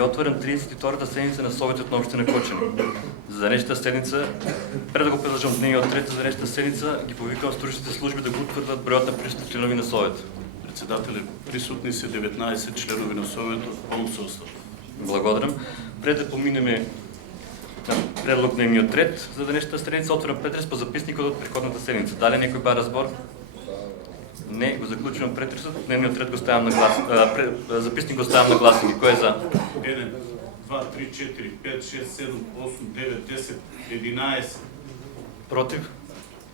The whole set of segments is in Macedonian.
е отворен 32-та седмица на Съветът на община Кочани. За днешната седмица, пред да го предложим дневния ред за днешната седмица, ги повикам стружните служби да го утвърдят броят на присъстващи членове на Съвета. Председатели, присутни са 19 членове на Съвета в пълно състав. Благодарим. Пред да поминем на предлог дневният ред за днешната седмица, отворен претрес по записника от предходната седмица. Дали някой ба разбор? Не, го заключвам претресът. Дневният ред го ставам на глас. Записник го ставам на гласник. Кой е за? 1, 2, 3, 4, 5, 6, 7, 8, 9, 10, 11. Против?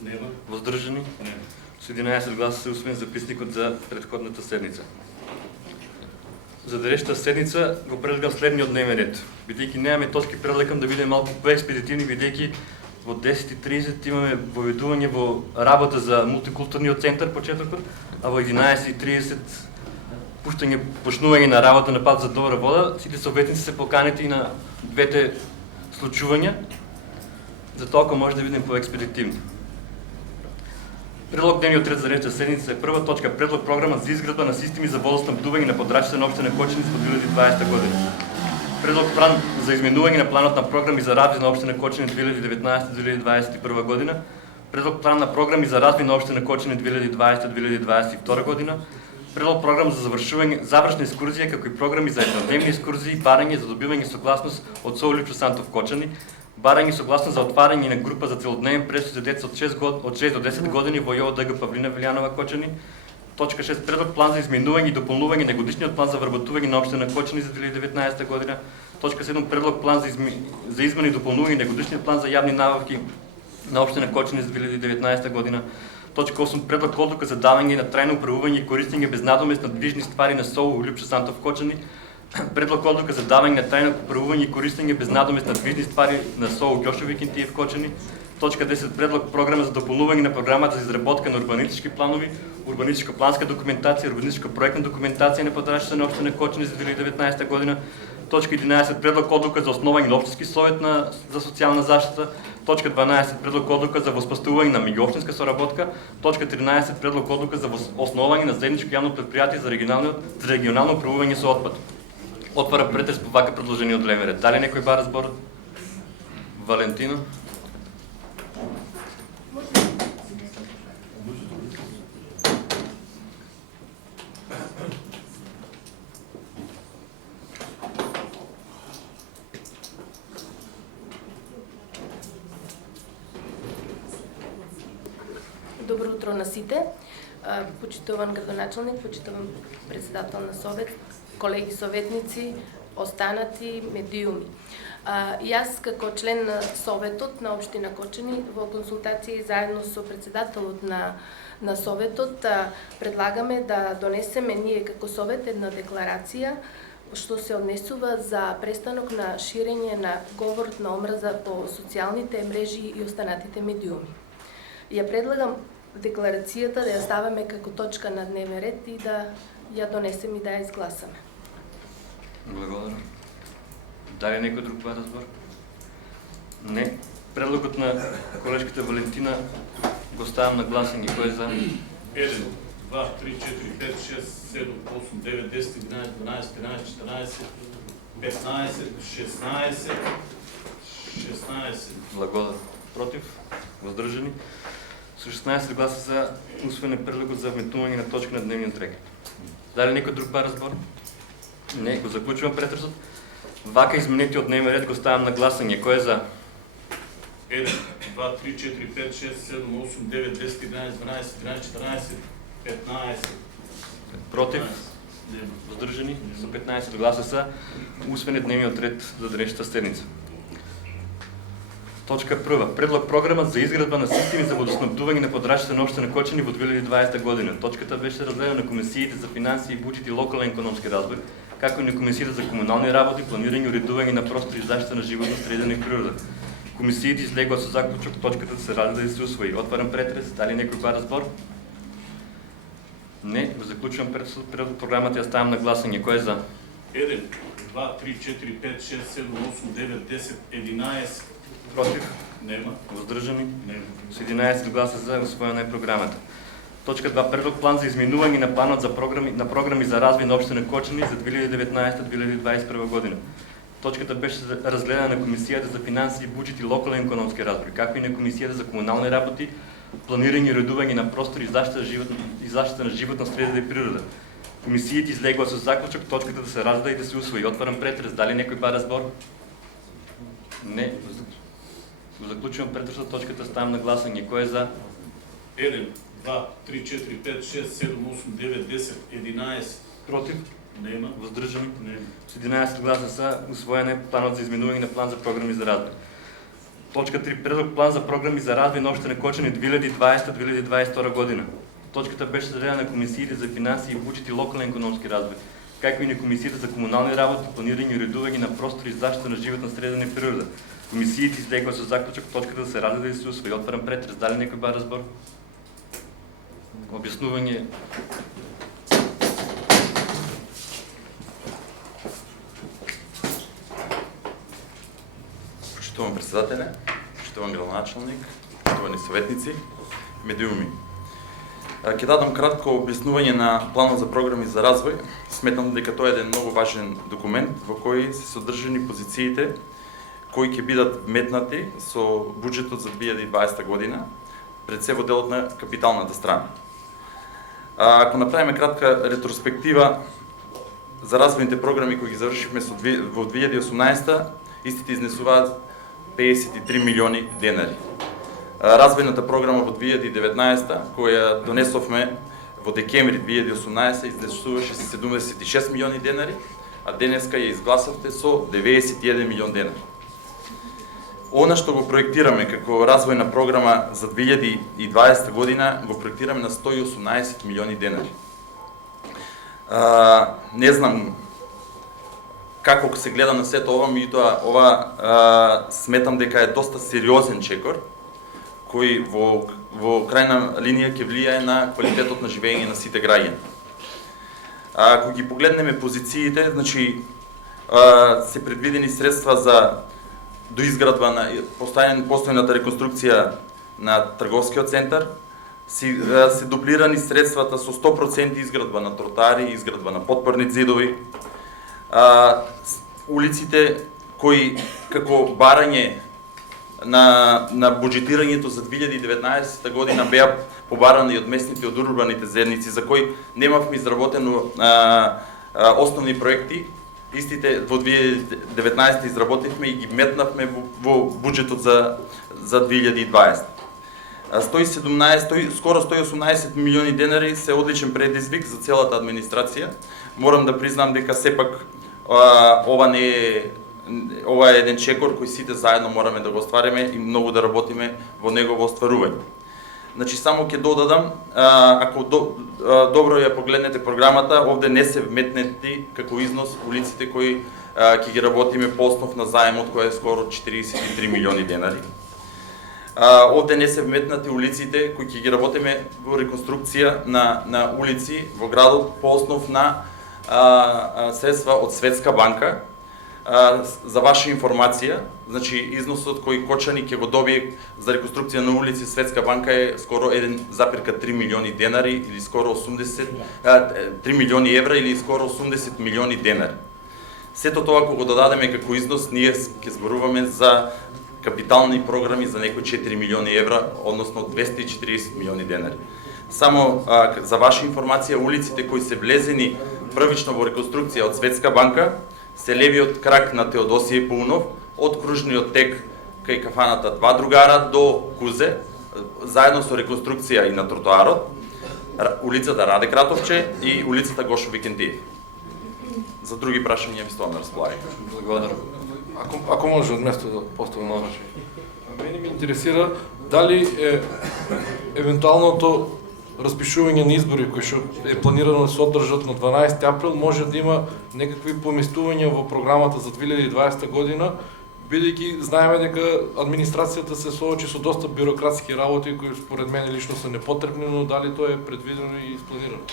Нема. Въздържани? Не. С 11 гласа се усвоен записникът за предходната седмица. За днешната седмица го предлагам следния дневен ред. Бидейки нямаме точки, предлагам да видим малко по-експедитивни, бидейки от 10:30 имаме въведуване в работа за мултикултурния център по четвъртък, а в 11:30 почнуване на работа на път за добра вода. Всички съветници се поканите и на двете случвания. За толкова може да видим по-експедитивни. Предлог дневният ред за днешната седмица е първа точка. Предлог програма за изградба на системи за водоснабдуване на подрачите на община Кочани за 2020 година. Предлог план за изменуване на планът на програми за развитие на община Кочани 2019-2021 година. Предлог план на програми за развитие на община Кочани 2020-2022 година. Предлог програма за завършна екскурзия, както и програми за еднодневни екскурзии, баране за добиване съгласност от село Лючо Сантов Кочани. Баране съгласно за отваряне на група за целодневен престой за деца от 6 до 10 години в ОДГ Павлина Вилянова Кочани. Точка 6. Предлог план за изменуване и допълнуване на годишният план за върботуване на община Кочани за 2019 година. Точка 7. Предлог план за измене и допълнуване на годишният план за явни навъки на община Кочани за 2019 година. Точка 8. Предлог отлука за даване на трайно управление и користене без надомест на движни ствари на село Лючо Сантов Кочани. Предлог отлука за даване на трайно управление и користене без надомест на движни ствари на село Гьошови Кентиев Кочани. Точка 10. Предлог програма за допълнуване на програмата за изработка на урбанистически планови, урбанистическа планска документация, урбанистическа проектна документация на подрачите на община Кочани за 2019 година. Точка 11. Предлог отлука за основане на общински съвет за социална защита. Точка 12. Предлог отлука за възпъстуване на междуобщинска соработка. Точка 13. Предлог отлука за основане на заедническо явно предприятие за регионално управление с отпад. Отваря претрес по вака предложение от дневен ред. Дали някой ба разбор? Валентина. Добро утро на сите. Почитуван градоначалник, почитуван председател на Совет, колеги советници, останати медиуми. И аз како член на Советот на Община Кочани во консултации заедно со председателот на Советот предлагаме да донесеме ние како Совет една декларација што се однесува за престанок на ширење на говорот на омраза по социјалните мрежи и останатите медиуми. Ја предлагам декларацијата да ја ставаме како точка на дневен ред и да ја донесем и да ја изгласаме. Благодарам. Дали некој друг ба разбор? Не. Предлогот на колежката Валентина го ставам на гласење. Кој е за? 1, 2, 3, 4, 5, 6, 7, 8, 9, 10, 11, 12, 13, 14, 15, 16, 16. Благодарам. Против? Въздържани? С 16 гласа за усвоене предлогот за вметнување на точка на дневниот ред. Дали некој друг ба разбор? Не, го заклучувам претресот. Вака изменетиот дневен ред го ставам на гласање. Кој е за? 1, 2, 3, 4, 5, 6, 7, 8, 9, 10, 11, 12, 13, 14, 15. Против? Нема. Въздържани? С 15 гласа са усвоене дневниот ред за днешната седмица. Точка 1. Предлог програма за изградба на системи за водоснабдуване на подрачите на община Кочани во 2020 година. Точката беше разгледана на комисиите за финанси и буџет и локален икономски развој, както и на комисиите за комунални работи, планирање и уредување на простори и заштита на животна средина и природа. Комисиите излегоа со заклучок точката да се разгледа и се усвои. Отварам претрес. Дали некој ба разбор? Не, го заклучувам пред програмата, ја ставам на гласање. Кој е за? 1, 2, 3, 4, 5, 6, 7, 8, 9, 10, 11. Против? Нема. Въздържани? Нема. С 11 гласа за усвоена е програмата. Точка 2. Предлог план за изменување на планот за програми за развој на општина Кочани за 2019-2021 година. Точката беше разгледана на Комисијата за финансии, буџет и локален економски развој, както и на Комисијата за комунални работи, планирање и уредување на простори и заштита на животна среда и природа. Комисијата излегла со заклучок точката да се разгледа и да се усвои. Отварам претрес. Дали некој бара збор? Не. Заклучувам претреса, точката ставам на гласање. Кој е за? 1, 2, 3, 4, 5, 6, 7, 8, 9, 10, 11. Против? Нема. Воздржани? Нема. С 11 гласа са усвоен е планот за изменување на план за програми за развој. Точка 3. Предлог план за програми за развој на општина Кочани 2020-2022 година. Точката беше разгледана на Комисијата за финансии, буџет и локален економски развој, както и на Комисијата за комунални работи, планирање и уредување на простори и заштита на животна среда и природа. Комисијата излегла со заклучок точката да се разгледа и се усвои. Отварам претрес. Дали некој бара збор? Објаснување. Почитувам председателя, почитувам градоначалник, почитувани советници, медиуми. Ќе дадам кратко објаснување на планот за програми за развој. Сметам дека тоа е еден многу важен документ во кој се содржани позициите кои ќе бидат вметнати со буџетот за 2020 година, пред се во делот на капиталната страна. Ако направиме кратка ретроспектива за развојните програми кои ги завршивме во 2018, истите изнесуваат 53 милиони денари. Развојната програма во 2019, која донесовме во декември 2018, изнесуваше 76 милиони денари, а денеска ја изгласавте со 91 милион денари. Она што го проектираме како развојна програма за 2020 година, го проектираме на 118 милиони денари. Не знам како се гледа на сето ова, меѓутоа ова сметам дека е доста сериозен чекор, кој во крајна линија ќе влијае на квалитетот на живење на сите граѓани. Ако ги погледнеме позициите, значи се предвидени средства за доизградба на постојната реконструкција на трговскиот центар, се дуплирани средствата со 100% изградба на тротари, изградба на подпорни зидови, улиците кои како барање на буџетирањето за 2019 година беа побарани од местните, од урбаните заедници, за кои немавме изработено основни проекти. Истите во 2019 изработивме и ги метнавме во буџетот за 2020. 117, скоро 118 милиони денари се одличен предизвик за целата администрација. Морам да признам дека сепак ова е еден чекор кој сите заедно мораме да го оствариме и многу да работиме во негово остварување. Значи само ќе додадам, ако добро ја погледнете програмата, овде не се вметнети како износ улиците кои ќе ги работиме по основ на заемот кој е скоро 43 милиони денари. Овде не се вметнати улиците кои ќе ги работиме во реконструкција на улици во градот по основ на средства од Светска банка. За ваша информација, значи износот кој Кочани ќе го добие за реконструкција на улици Светска банка е скоро 1,3 милиони денари или скоро 3 милиони евра или скоро 80 милиони денари. Сето тоа ако го додадеме како износ, ние ќе зборуваме за капитални програми за некои 4 милиони евра, односно 240 милиони денари. Само за ваша информација, улиците кои се влезени првично во реконструкција од Светска банка се левиот крак на Теодосиј Паунов, од кружниот тек кај кафаната Два другара до Кузе, заедно со реконструкција и на тротоарот, улицата Раде Кратовче и улицата Гошо Викентиев. За други прашања ви стоам на располагање. Благодарам. Ако може од место да поставам прашање. Мене ме интересира дали евентуалното распишување на избори кои што е планирано да се одржат на 12 април може да има некакви поместувања во програмата за 2020 година, бидејќи знаеме дека администрацијата се соочи со доста бюрократски работи кои според мене лично се непотребни, но дали тоа е предвидено и испланирано?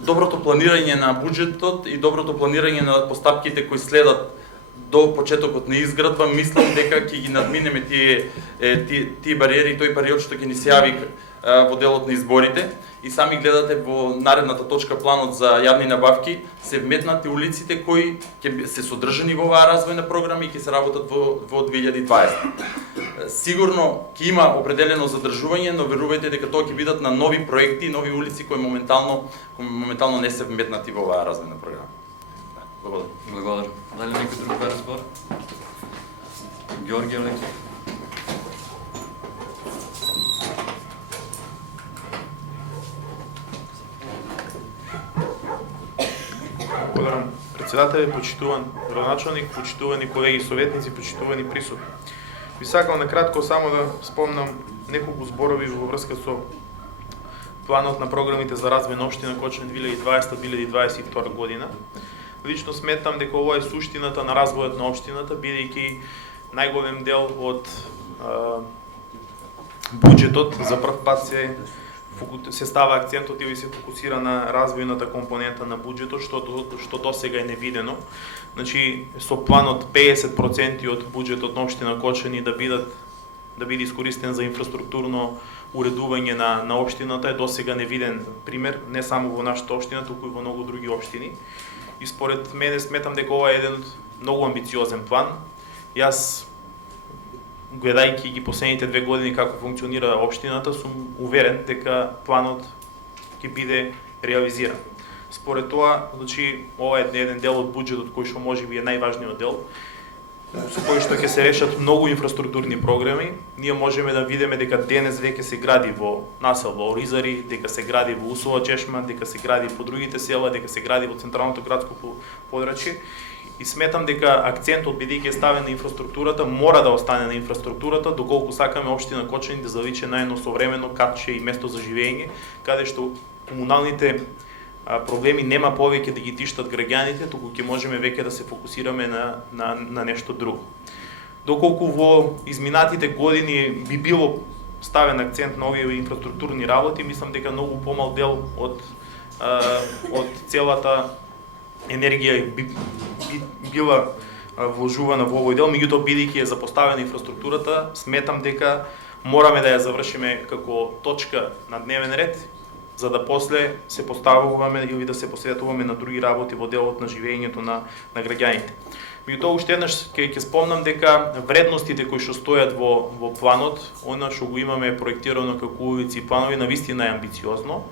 Доброто планирање на буџетот и доброто планирање на постапките кои следат до почетокот на изградба, мислам дека ќе ги надминеме тие бариери и тој период што ќе ни се јави во делот на изборите и сами гледате во наредната точка планот за јавни набавки се вметнати улиците кои ќе се содржани во оваа развојна програма и ќе се работат во 2020. Сигурно ќе има определено задржување, но верувајте дека тоа ќе бидат на нови проекти, нови улици кои моментално не се вметнати во оваа развојна програма. Благодарам. Благодарам. Дали некој друг бара збор? Георги Алексиев. Благодарам. Председател, почитуван градоначалник, почитувани колеги советници, почитувани присутни. Би сакал накратко само да спомнам неколку зборови во врска со планот на програмите за развој на општина Кочани 2020-2022 година. Лично сметам дека ова е суштината на развојот на општината, бидејќи најголем дел од буџетот за прв пат се става акцентот или се фокусира на развојната компонента на буџетот, што досега е невидено. Значи, со планот 50% од буџетот на општина Кочани да биде искористен за инфраструктурно уредување на општината е досега невиден пример, не само во нашата општина, туку и во многу други општини. И според мене сметам дека ова е еден многу амбициозен план. Јас, гледајќи ги последните 2 години како функционира општината, сум уверен дека планот ќе биде реализиран. Според тоа, значи, ова е еден дел од буџетот кој што можеби е најважниот дел, со кој што ќе се решат многу инфраструктурни програми. Ние можеме да видиме дека денес веќе се гради во населба Оризари, дека се гради во Усова чешма, дека се гради по другите села, дека се гради во централното градско подрачје. И сметам дека акцентот, бидејќи е ставен на инфраструктурата, мора да остане на инфраструктурата, доколку сакаме општина Кочани да заличи на едно современо катче и место за живење, каде што комуналните проблеми нема повеќе да ги тиштат граѓаните, туку ќе можеме веќе да се фокусираме на нешто друго. Доколку во изминатите години би било ставен акцент на овие инфраструктурни работи, мислам дека многу помал дел од целата енергија би била вложувана во овој дел, меѓутоа бидејќи е запоставена инфраструктурата, сметам дека мораме да ја завршиме како точка на дневен ред, за да после се поставуваме или да се посветуваме на други работи во делот на живењето на граѓаните. Меѓутоа уште еднаш ќе спомнам дека вредностите кои што стојат во планот, она што го имаме проектирано како улици и планови, навистина е амбициозно.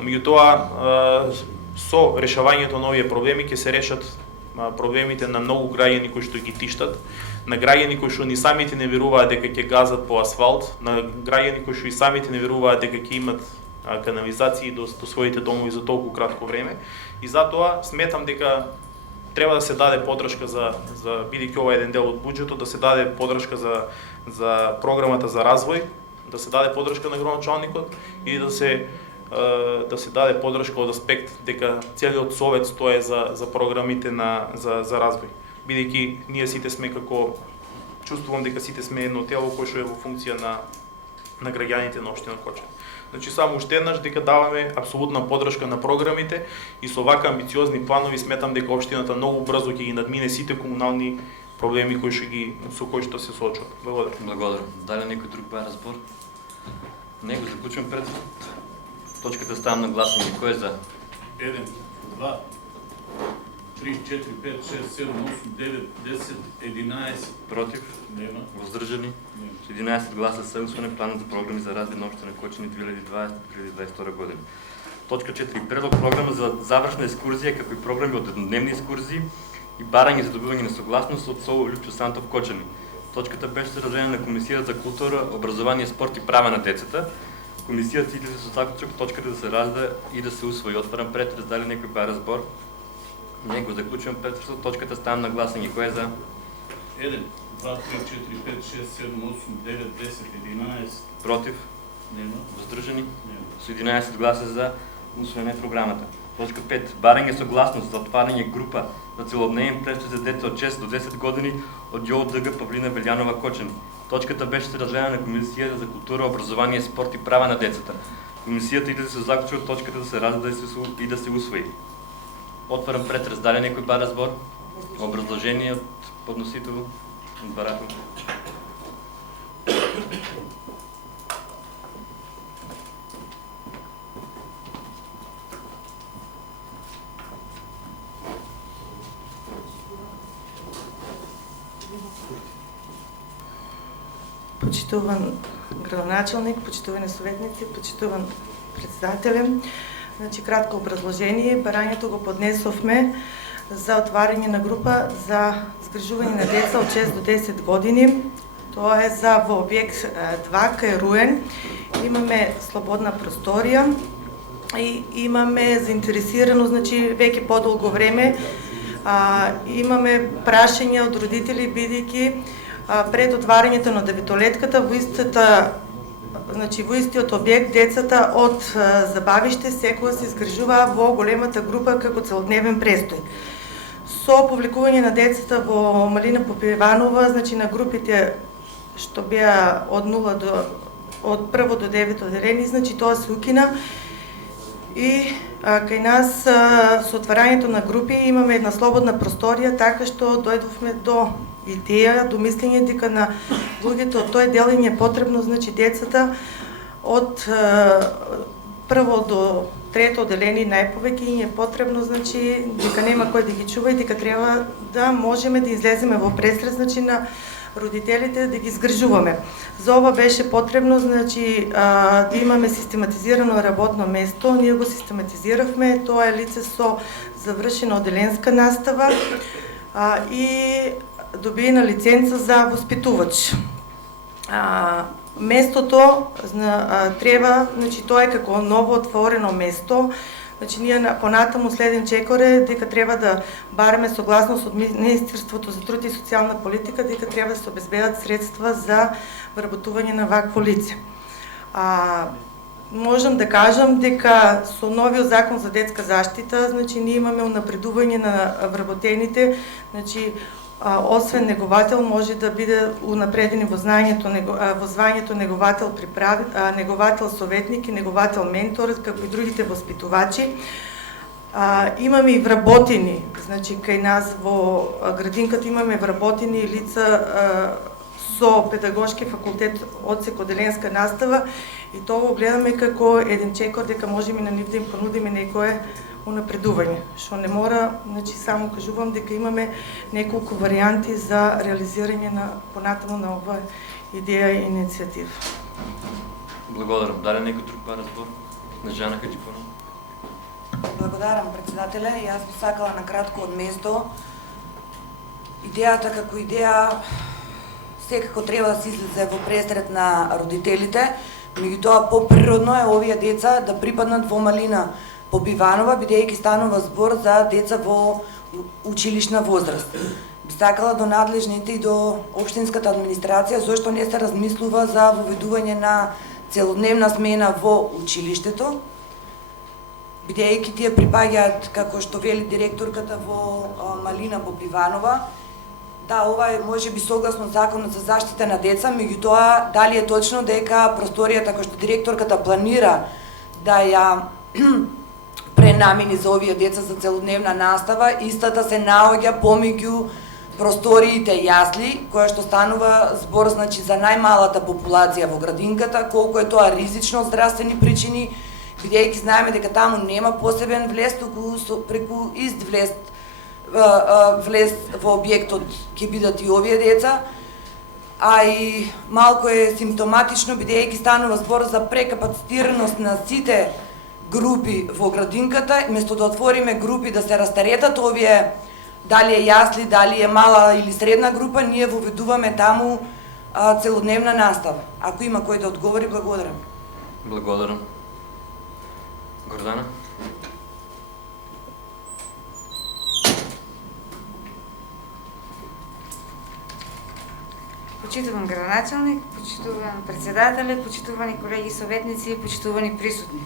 Меѓутоа со решавањето на овие проблеми ќе се решат проблемите на многу граѓани кои што ги тиштат, на граѓани кои што ни самите не веруваат дека ќе газат по асфалт, на граѓани кои што и самите не веруваат дека ќе имат канализации до своите домови за толку кратко време. И затоа сметам дека треба да се даде поддршка за бидејќи ова е еден дел од буџетот, да се даде поддршка за програмата за развој, да се даде поддршка на градоначалникот и да се даде поддршка од аспект дека целиот совет стое за програмите за развој. Бидејќи ние сите сме чувствувам дека сите сме едно тело кое што е во функција на граѓаните на општина Кочани. Значи само уште еднаш дека даваме апсолутна поддршка на програмите и со вака амбициозни планови сметам дека општината многу брзо ќе ги надмине сите комунални проблеми со кои што се соочува. Благодарам. Благодарам. Дали некој друг бара збор? Не, го заклучувам пред точката, ставам на гласување. Кој е за? 1, 2, 3, 4, 5, 6, 7, 8, 9, 10, 11. Против? Нема. Воздържани? Нема. С 11 гласа се усвоен планот за програми за развој на општина Кочани 2020-2022 година. Точка 4. Предлог програма за завршна екскурзија, како и програми од еднодневни екскурзии и барање за добивање на согласност од СОУ Лјупчо Сантов Кочани. Точката беше содржена на Комисијата за култура, образование, спорт и права на децата. Комисијата излезе со заклучок точката да се разда и да се усвои. Отварам претрес, дали некој бара збор? Не, го заклучувам претресот, точката ставам на гласање. Кој е за? 1, 2, 3, 4, 5, 6, 7, 8, 9, 10, 11. Против? Нема. Воздржани? Нема. Со 11 гласа за усвоење програмата. Точка 5. Барање согласност за отварање група за целодневен престој за деца од 6 до 10 години од ЈОДГ Павлина Белјанова Кочани. Точката беше содржена на Комисијата за култура, образование, спорт и права на децата. Комисијата излезе со заклучок точката да се разда и да се усвои. Отварам претрес, дали некој бара збор? Образложение од подносител, од барател. Почитуван градоначалник, почитувани советници, почитуван председателе. Значи, кратко образложение. Барањето го поднесовме за отварање на група за згрижување на деца од 6 до 10 години. Тоа е за во објект 2 кај Руен. Имаме слободна просторија и имаме заинтересирано, значи веќе подолго време имаме прашања од родители, бидејќи пред отварањето на деветолетката во истиот објект децата од забавиште секогаш се изгрижуваа во големата група како целодневен престој. Со повлекување на децата во Малина Попиванова, значи на групите што беа од прво до 9 оделени, значи тоа се укина и кај нас со отварањето на групи имаме една слободна просторија, така што дојдовме до идеја, до мислење дека на луѓето од тој дел им е потребно, значи децата од прво до трето оделени најповеќе им е потребно, значи дека нема кој да ги чува и дека треба да можеме да излеземе во пресред, значи на родителите да ги згрижуваме. За ова беше потребно, значи да имаме систематизирано работно место. Ние го систематизиравме. Тоа е лице со завршена оделенска настава и добиена лиценца за воспитувач. Местото треба, значи тоа е како ново отворено место. Значи ние понатаму следен чекор е дека треба да бараме согласност од Министерството за труд и социјална политика дека треба да се обезбедат средства за вработување на вакво лице. Можам да кажам дека со новиот закон за детска заштита, значи ние имаме унапредување на вработените, значи освен неговател може да биде унапредени во звањето неговател неговател советник и неговател ментор, како и другите воспитувачи. Имаме и вработени, значи кај нас во градинката имаме вработени лица со педагошки факултет одсек оделенска настава и тоа го гледаме како еден чекор дека можеме на нив да им понудиме некое унапредување, што не мора, значи само кажувам дека имаме неколку варијанти за реализирање на понатаму на ова идеја и иницијатива. Благодарам. Дали некој друг па разбор? Снежана Хаджипонова. Благодарам, председателе. И јас би сакала накратко од место. Идејата како идеја секако треба да се излезе во пресред на родителите, меѓутоа поприродно е овие деца да припаднат во Малина Попиванова, бидејќи станува збор за деца во училишна возраст. Би сакала до надлежните и до општинската администрација зошто не се размислува за воведување на целодневна смена во училиштето, бидејќи тие припаѓаат, како што вели директорката, во Малина Попиванова. Да, ова е можеби согласно законот за заштита на деца, меѓутоа дали е точно дека просторијата која што директорката планира да ја пренамени за овие деца за целодневна настава, истата се наоѓа помеѓу просториите јасли, која што станува збор, значи, за најмалата популација во градинката, колку е тоа ризично од здравствени причини, бидејќи знаеме дека таму нема посебен влез, туку преку ист влез во објектот ќе бидат и овие деца, а и малку е симптоматично бидејќи станува збор за прекапацитираност на сите групи во градинката, место да отвориме групи да се растаретат овие, дали е јасли, дали е мала или средна група, ние воведуваме таму целодневна настава. Ако има кој да одговори, благодарам. Благодарам. Гордана? Почитуван градоначалник, почитуван председателе, почитувани колеги советници и почитувани присутни.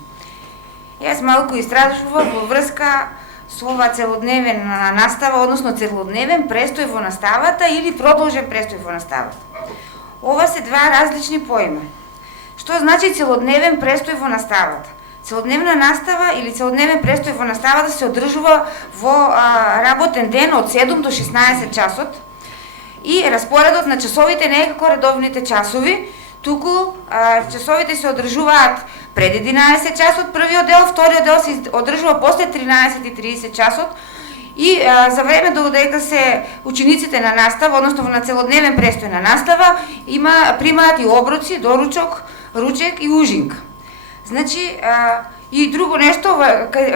Јас малку истражував во врска со ова целодневен настава, односно целодневен престој во наставата или продолжен престој во наставата. Ова се два различни поима. Што значи целодневен престој во наставата? Целодневна настава или целодневен престој во наставата се одржува во работен ден од 7 до 16 часот и распоредот на часовите не е како редовните часови, туку часовите се одржуваат пред 11 часот првиот дел, вториот дел се одржува после 13:30 часот и за време додека се учениците на настава, односно на целодневен престој на настава, примаат и оброци, доручок, ручек и ужинка. Значи, и друго нешто,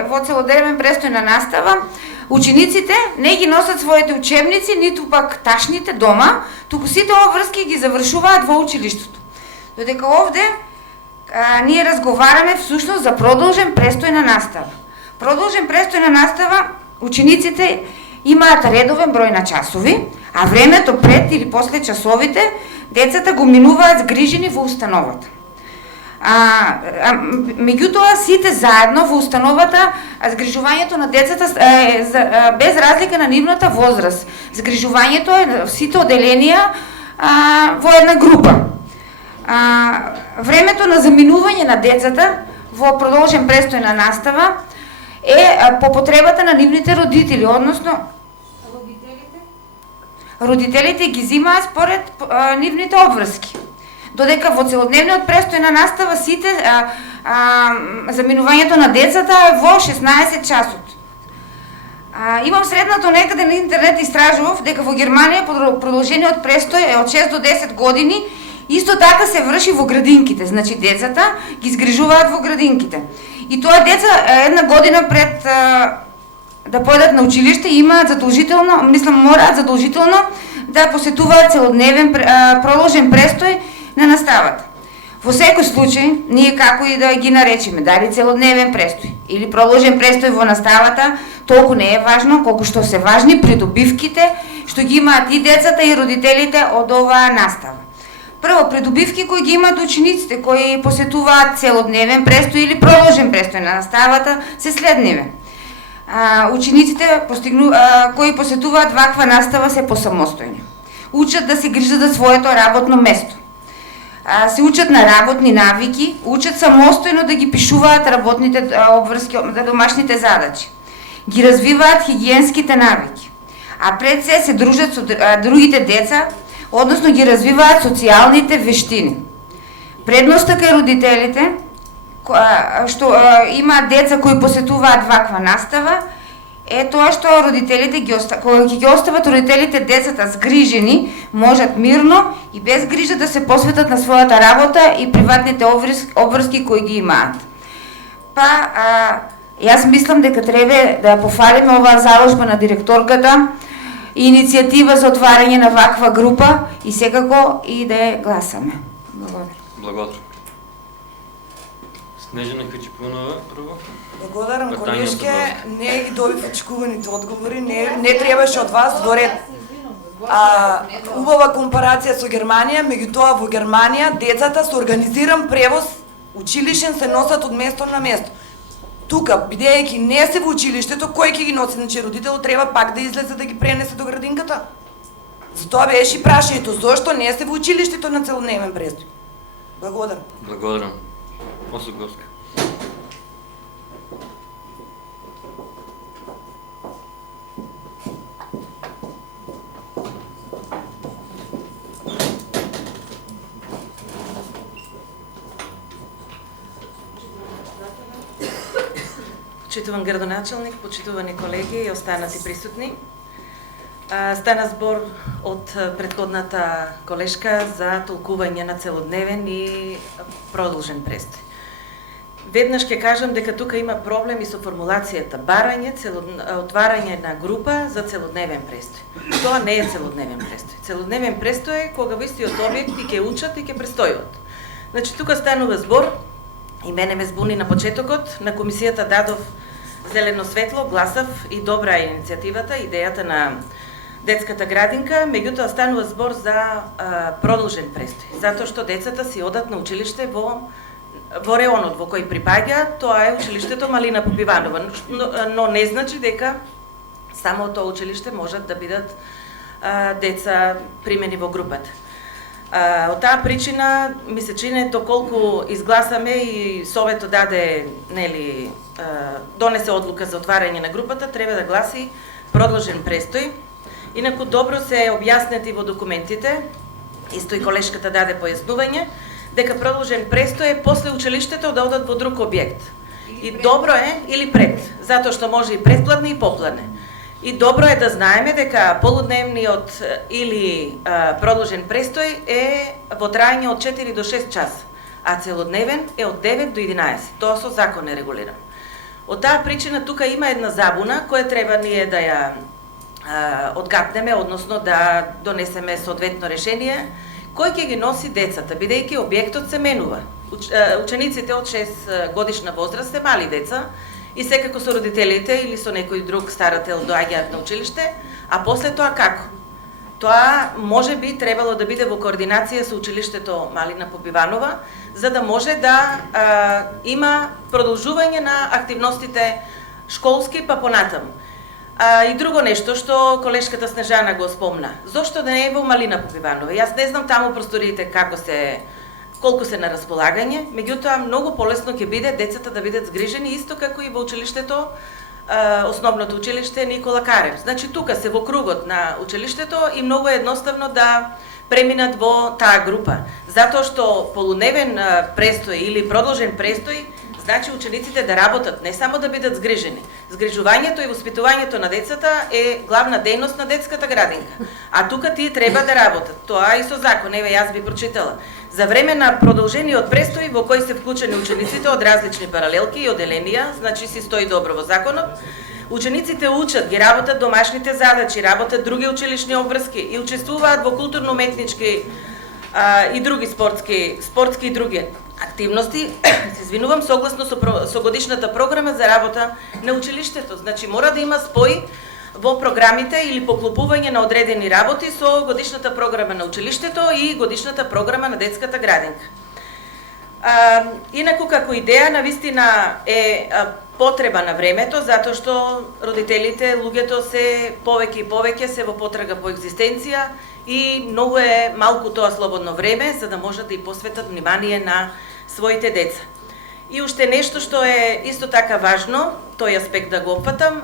во целодневен престој на настава, учениците не ги носат своите учебници, ниту пак ташните дома, туку сите обврски ги завршуваат во училиштето. Додека овде ние разговараме всушност за продолжен престој на настава. Продолжен престој на настава, учениците имаат редовен број на часови, а времето пред или после часовите, децата го минуваат згрижени во установата. Меѓутоа, сите заедно во установата, згрижувањето на децата е без разлика на нивната возраст. Згрижувањето е сите оделенија во една група. Времето на заминување на децата во продолжен престој на настава е по потребата на нивните родители, односно родителите ги зимаат според нивните обврски. Додека во целодневниот престој на настава сите заминувањето на децата е во 16 часот. Имам среднато некаде на интернет истражував дека во Германија продолжениот престој е од 6 до 10 години. Исто така се врши во градинките, значи децата ги згрижуваат во градинките. И тоа деца една година пред да појдат на училиште имаат задолжително, мораат задолжително да посетуваат целодневен продолжен престој на наставата. Во секој случај, ние како и да ги наречеме, дали целодневен престој или продолжен престој во наставата, толку не е важно колку што се важни придобивките што ги имаат и децата и родителите од оваа настава. Прво, придобивки кои ги имаат учениците кои посетуваат целодневен престој или продолжен престој на наставата се следниве. Учениците кои посетуваат ваква настава се посамостојни. Учат да се грижат за своето работно место. Се учат на работни навики, учат самостојно да ги пишуваат работните обврски, домашните задачи. Ги развиваат хигиенските навики. А пред се дружат со другите деца, односно ги развиваат социјалните вештини. Предноста кај родителите, што имаат деца кои посетуваат ваква настава, е тоа што родителите кога ги остават родителите децата згрижени, можат мирно и без грижа да се посветат на својата работа и приватните обврски кои ги имаат. Јас мислам дека треба да пофалиме оваа заложба на директорката, иницијатива за отварање на ваква група и секако и да ја гласаме. Благодарам. Благодарам. Снежана Хачипунова, прво. Благодарам, колешке, не ги добив очекуваните одговори, не требаше од вас до ред. Убава компарација со Германија, меѓутоа во Германија децата со организиран превоз училишен се носат од место на место. Тука, бидејќи не се во училиштето, кој ќе ги носи? Значи родителот треба пак да излезе да ги пренесе до градинката. Затоа беше и прашањето, зошто не се во училиштето на целодневен престој? Благодарам. Благодарам. Осоговска. Почитуван градоначалник, почитувани колеги и останати присутни. Стана збор од претходната колешка за толкување на целодневен и продолжен престој. Веднаш ќе кажам дека тука има проблеми со формулацијата барање, отварање на група за целодневен престој. Тоа не е целодневен престој. Целодневен престој е кога во истиот објект и ќе учат и ќе престојуват. Значи тука станува збор и мене ме збуни на почетокот, на комисијата дадов зелено светло, гласав и добра е иницијативата, идејата на детската градинка, меѓутоа станува збор за продолжен престој, затоа што децата си одат на училиште во реонот во кој припаѓа, тоа е училиштето Малина Попиванова, но не значи дека само тоа училиште можат да бидат деца примени во групата. Од таа причина ми се чини доколку изгласаме и Советот даде, донесе одлука за отварање на групата, треба да гласи продолжен престој. Инаку добро се објаснети во документите, исто и колешката даде појаснување, дека продолжен престој е после училиштето да одат во друг објект. И добро е или пред, затоа што може и предплатне и попладне. И добро е да знаеме дека полудневниот или продолжен престој е во трајање од 4 до 6 часа, а целодневен е од 9 до 11. Тоа со закон е регулирано. Од таа причина тука има една забуна која треба ние да ја одгатнеме, односно да донесеме соодветно решение, кој ќе ги носи децата, бидејќи објектот се менува. Учениците од 6 годишна возраст се мали деца и секако со родителите или со некој друг старател доаѓаат на училиште, а после тоа како? Тоа може би требало да биде во координација со училиштето Малина Попиванова, за да може да има продолжување на активностите школски па понатаму. И друго нешто што колешката Снежана го спомна. Зошто да не е во Малина Попиванова? Јас не знам таму просториите колку се на располагање, меѓутоа многу полесно ќе биде децата да бидат згрижени исто како и во училиштето, основното училиште Никола Карев. Значи тука се во кругот на училиштето и многу е едноставно да преминат во таа група. Затоа што полудневен престој или продолжен престој значи учениците да работат, не само да бидат згрижени. Згрижувањето и воспитувањето на децата е главна дејност на детската градинка. А тука тие треба да работат. Тоа и со закон, еве јас би прочитала. За време на продолжениот престој во кој се вклучени учениците од различни паралелки и оделенија, значи си стои добро во законот, учениците учат, ги работат домашните задачи, работат други училишни обврски и учествуваат во културно-уметнички и други спортски и други активности, се извинувам, согласно со годишната програма за работа на училиштето. Значи мора да има спој во програмите или поклопување на одредени работи со годишната програма на училиштето и годишната програма на детската градинка. Инаку како идеја навистина е потреба на времето, затоа што родителите, луѓето се повеќе и повеќе се во потрага по екзистенција и многу е малку тоа слободно време за да можат да и посветат внимание на своите деца. И уште нешто што е исто така важно, тој аспект да го опфатам,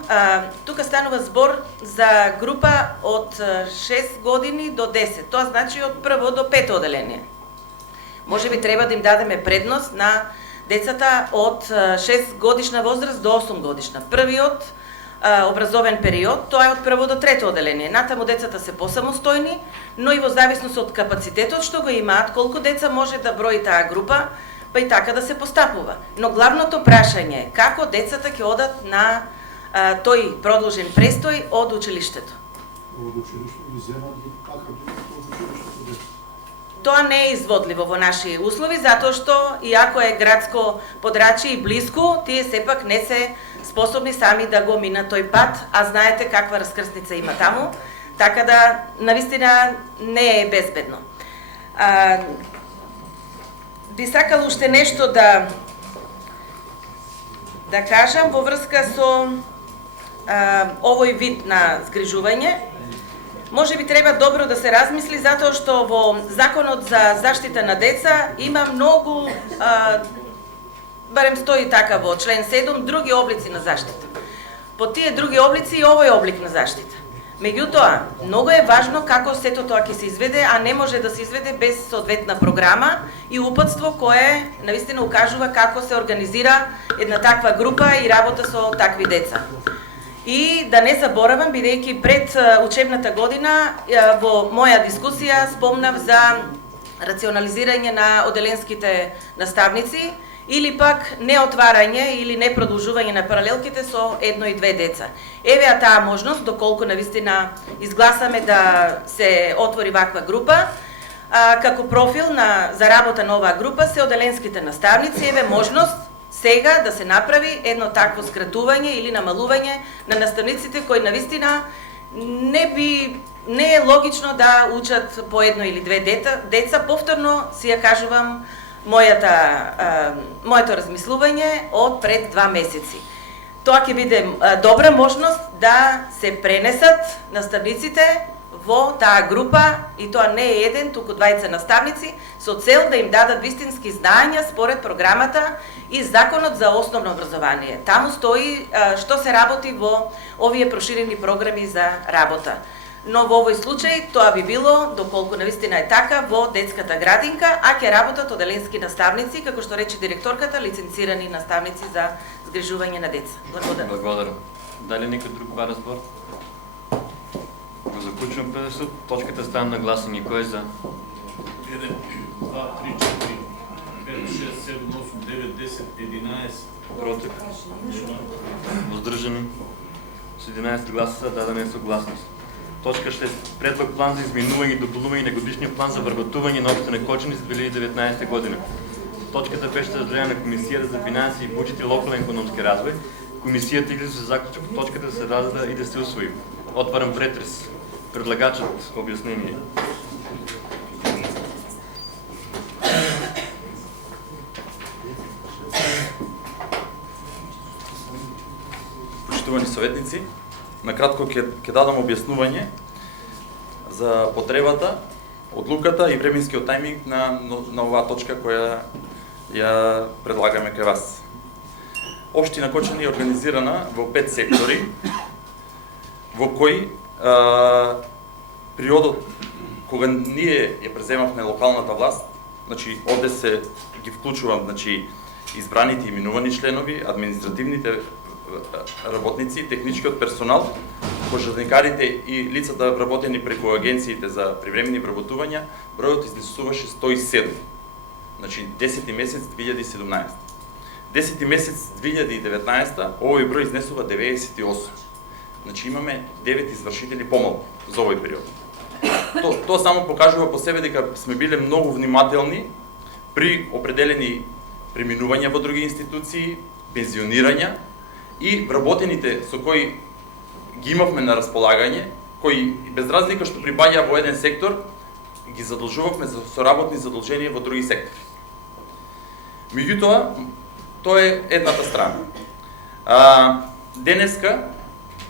тука станува збор за група од 6 години до 10, тоа значи од прво до 5 оделение. Може би треба да им дадеме предност на децата од 6 годишна возраст до 8 годишна. Првиот образовен период, тоа е од прво до трето оделение. Натаму децата се посамостојни, но и во зависност од капацитетот што го имаат, колку деца може да брои таа група, па и така да се постапува. Но главното прашање е како децата ќе одат на тој продолжен престој од училиштето. Тоа не е изводливо во наши услови, затоа што, иако е градско подрачје и близко, тие сепак не се способни сами да го минат тој пат, а знаете каква раскрсница има таму, така да, навистина, не е безбедно. Би сакала уште нешто да кажам во врска со овој вид на згрижување. Може би треба добро да се размисли, затоа што во Законот за заштита на деца има многу, барем стои така во член 7, други облици на заштита. По тие други облици и овој облик на заштита. Меѓутоа, многу е важно како сето тоа ќе се изведе, а не може да се изведе без соодветна програма и упатство кое навистина укажува како се организира една таква група и работа со такви деца. И да не заборавам, бидејќи пред учебната година во моја дискусија спомнав за рационализирање на оделенските наставници или пак неотварање или непродолжување на паралелките со едно и две деца. Еве таа можност, доколку навистина изгласаме да се отвори ваква група, како профил за работа на оваа група се оделенските наставници, еве можност сега да се направи едно такво скратување или намалување на наставниците кои навистина не е логично да учат по едно или две деца. Повторно си ја кажувам моето размислување од пред 2 месеци. Тоа ќе биде добра можност да се пренесат наставниците во таа група, и тоа не е еден, туку 20 наставници, со цел да им дадат вистински знаења според програмата и Законот за основно образование. Таму стои што се работи во овие проширени програми за работа. Но во овој случај тоа би било, доколку навистина е така, во детската градинка, а ќе работат оделенски наставници, како што рече директорката, лиценцирани наставници за згрижување на деца. Благодарам. Благодарам. Дали некој друг бара збор? Приключвам пресуд. Точката стана на гласение. Кой е за? 1, 2, 3, 4, 5, 6, 7, 8, 9, 10, 11. Против? Въздържани? С 11 гласа дадена е съгласност. Точка 6. Предлог план за изменување и допълнување на годишния план за вработување на општина Кочани за 2019 година. Точката беше разделена на Комисията за финанси и бюджет и локален икономски развой. Комисията излиза за заключок по точката да се разгледа и да се усвои. Отварям претрес. Предлагачът обяснение. Почитувани советници, накратко ќе дадам објаснување за потребата, одлуката и временскиот тајминг на оваа точка која ја предлагаме кај вас. Општина Кочани е организирана во 5 сектори, во кои периодот кога ние ја преземавме локалната власт, значи овде се ги вклучувам, значи избраните и именувани членови, административните работници, техничкиот персонал, пожарникарите и лицата вработени преку агенциите за привремени вработувања, бројот изнесуваше 107. Значи 10 месец 2017. 10 месец 2019 овој број изнесува 98. Значи имаме 9 извршители помалку за овој период. Тоа само покажува по себе дека сме биле многу внимателни при определени преминувања во други институции, пензионирања и вработените со кои ги имавме на располагање, кои без разлика што припаѓа во еден сектор, ги задолжувавме за соработни задолженија во други сектори. Меѓутоа, тоа е едната страна. Денеска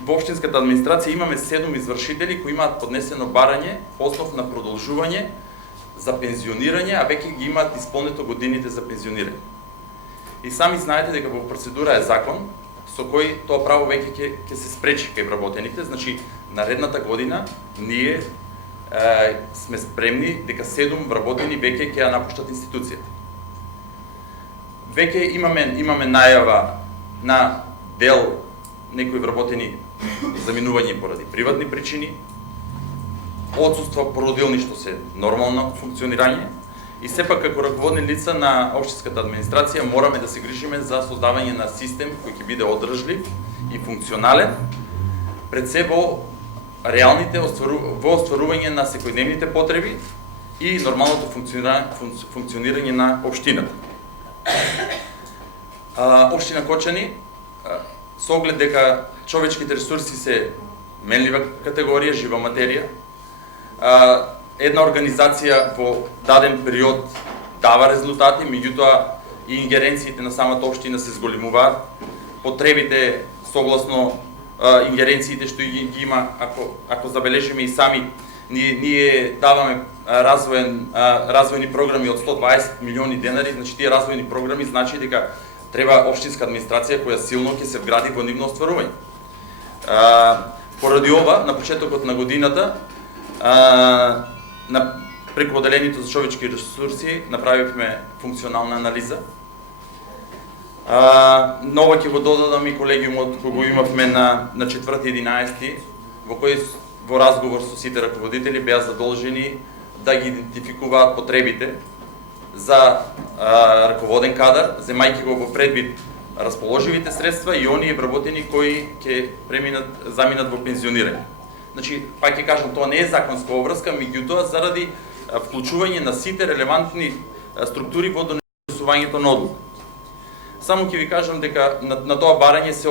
во општинската администрација имаме 7 извршители кои имаат поднесено барање по основ на продолжување за пензионирање, а веќе ги имаат исполнето годините за пензионирање. И сами знаете дека во процедура е закон со кој тоа право веќе ќе се спречи кај вработените, значи наредната година ние сме спремни дека 7 вработени веќе ќе ја напуштат институцијата. Веќе имаме најава на дел некои вработени заминување поради приватни причини, отсуства породилништво се нормално функционирање и сепак како раководни лица на општинската администрација мораме да се грижиме за создавање на систем кој ќе биде одржлив и функционален пред се во реалните во остварување на секојдневните потреби и нормалното функционирање на општината. Општина Кочани со оглед дека човечките ресурси се менлива категорија, жива материја, една организација во даден период дава резултати, меѓутоа и ингеренциите на самата општина се зголемуваат, потребите согласно ингеренциите што ги има, ако забележиме и сами, ние даваме развојни програми од 120 милиони денари, значи тие развојни програми значи дека треба општинска администрација која силно ќе се вгради во нивно остварување. Поради ова, на почетокот на годината, преку одделението за човечки ресурси направивме функционална анализа. Нова ќе го додадам и колегиумот кој го имавме на 4.11, во кој во разговор со сите раководители беа задолжени да ги идентификуваат потребите за раководен кадар, земајќи го во предвид расположивите средства и оние вработени кои ќе заминат во пензионирање. Значи, пак ќе кажам, тоа не е законска обврска, меѓутоа заради вклучување на сите релевантни структури во донесувањето на одлука. Само ќе ви кажам дека на тоа барање се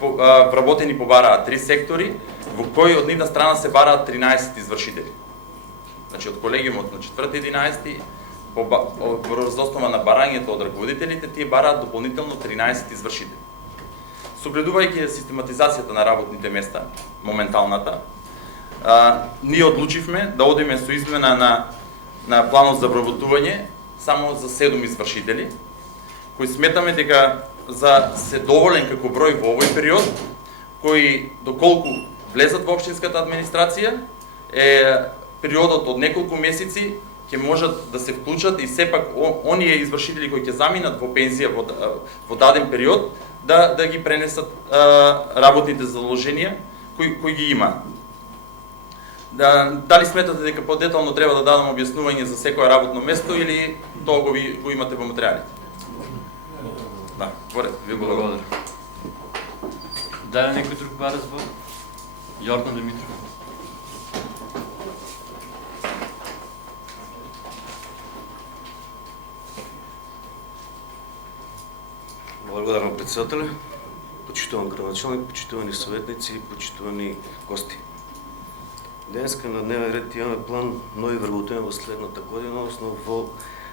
вработени побараат 3 сектори, во кои од нивна страна се бараат 13 извршители. Значи, од колегиумот на 4.11, во основа на барањето од раководителите, тие бараат дополнително 13 извршители. Согледувајќи систематизацијата на работните места, моменталната, ние одлучивме да одиме со измена на планот за вработување само за 7 извршители, кои сметаме дека за се доволен како број во овој период, кои доколку влезат во општинската администрација, периодот од неколку месеци ќе можат да се вклучат и сепак оние извршители кои ќе заминат во пензија во даден период да ги пренесат работните задолженија кои ги има. Дали сметате дека подетално треба да дадам објаснување за секое работно место или тоа го имате во материјалите? Да, во ред, ви благодарам. Дали некој друг бара збор? Јордан Димитров. Благодарам, председателе, почитуван градоначалник, почитувани советници и почитувани гости. Денеска на дневен ред имаме план нови вработени во следната година, основно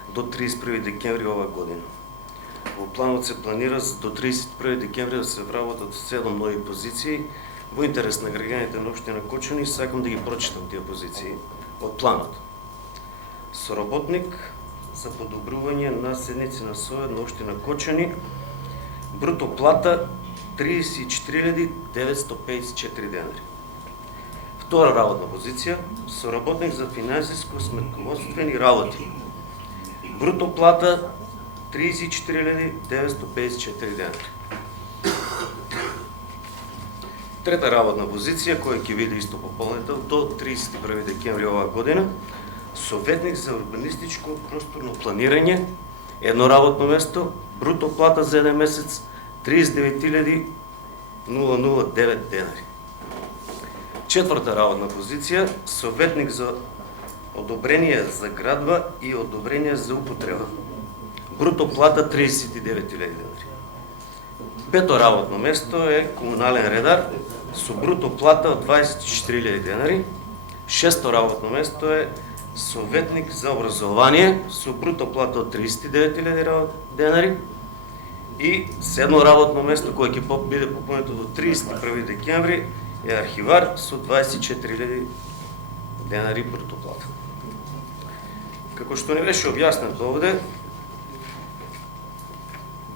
до 31 декември ова година. Во планот се планира до 31 декември да се вработат 7 нови позиции. Во интерес на граѓаните на општина Кочани сакам да ги прочитам тие позиции од планот. Соработник за подобрување на седници на совет на општина Кочани, бруто плата 34.954 денари. Втора работна позиција, соработник за финансиско-сметководствени работи. Бруто плата 34.954 денари. Трета работна позиција, која ќе биде исто пополнета до 31 декември оваа година, советник за урбанистичко просторно планирање, едно работно место, бруто плата за еден месец 39.009 денари. Четврта работна позиција, советник за одобрение за градба и одобрение за употреба. Бруто плата 39.000 денари. Пето работно место е комунален редар со бруто плата од 24.000 денари. Шесто работно место е советник за образование со бруто плата од 39.000 денари. И седмо работно место кое ќе биде пополнето до 31 декември е архивар со 24.000 денари бруто плата. Како што не беше објаснето овде,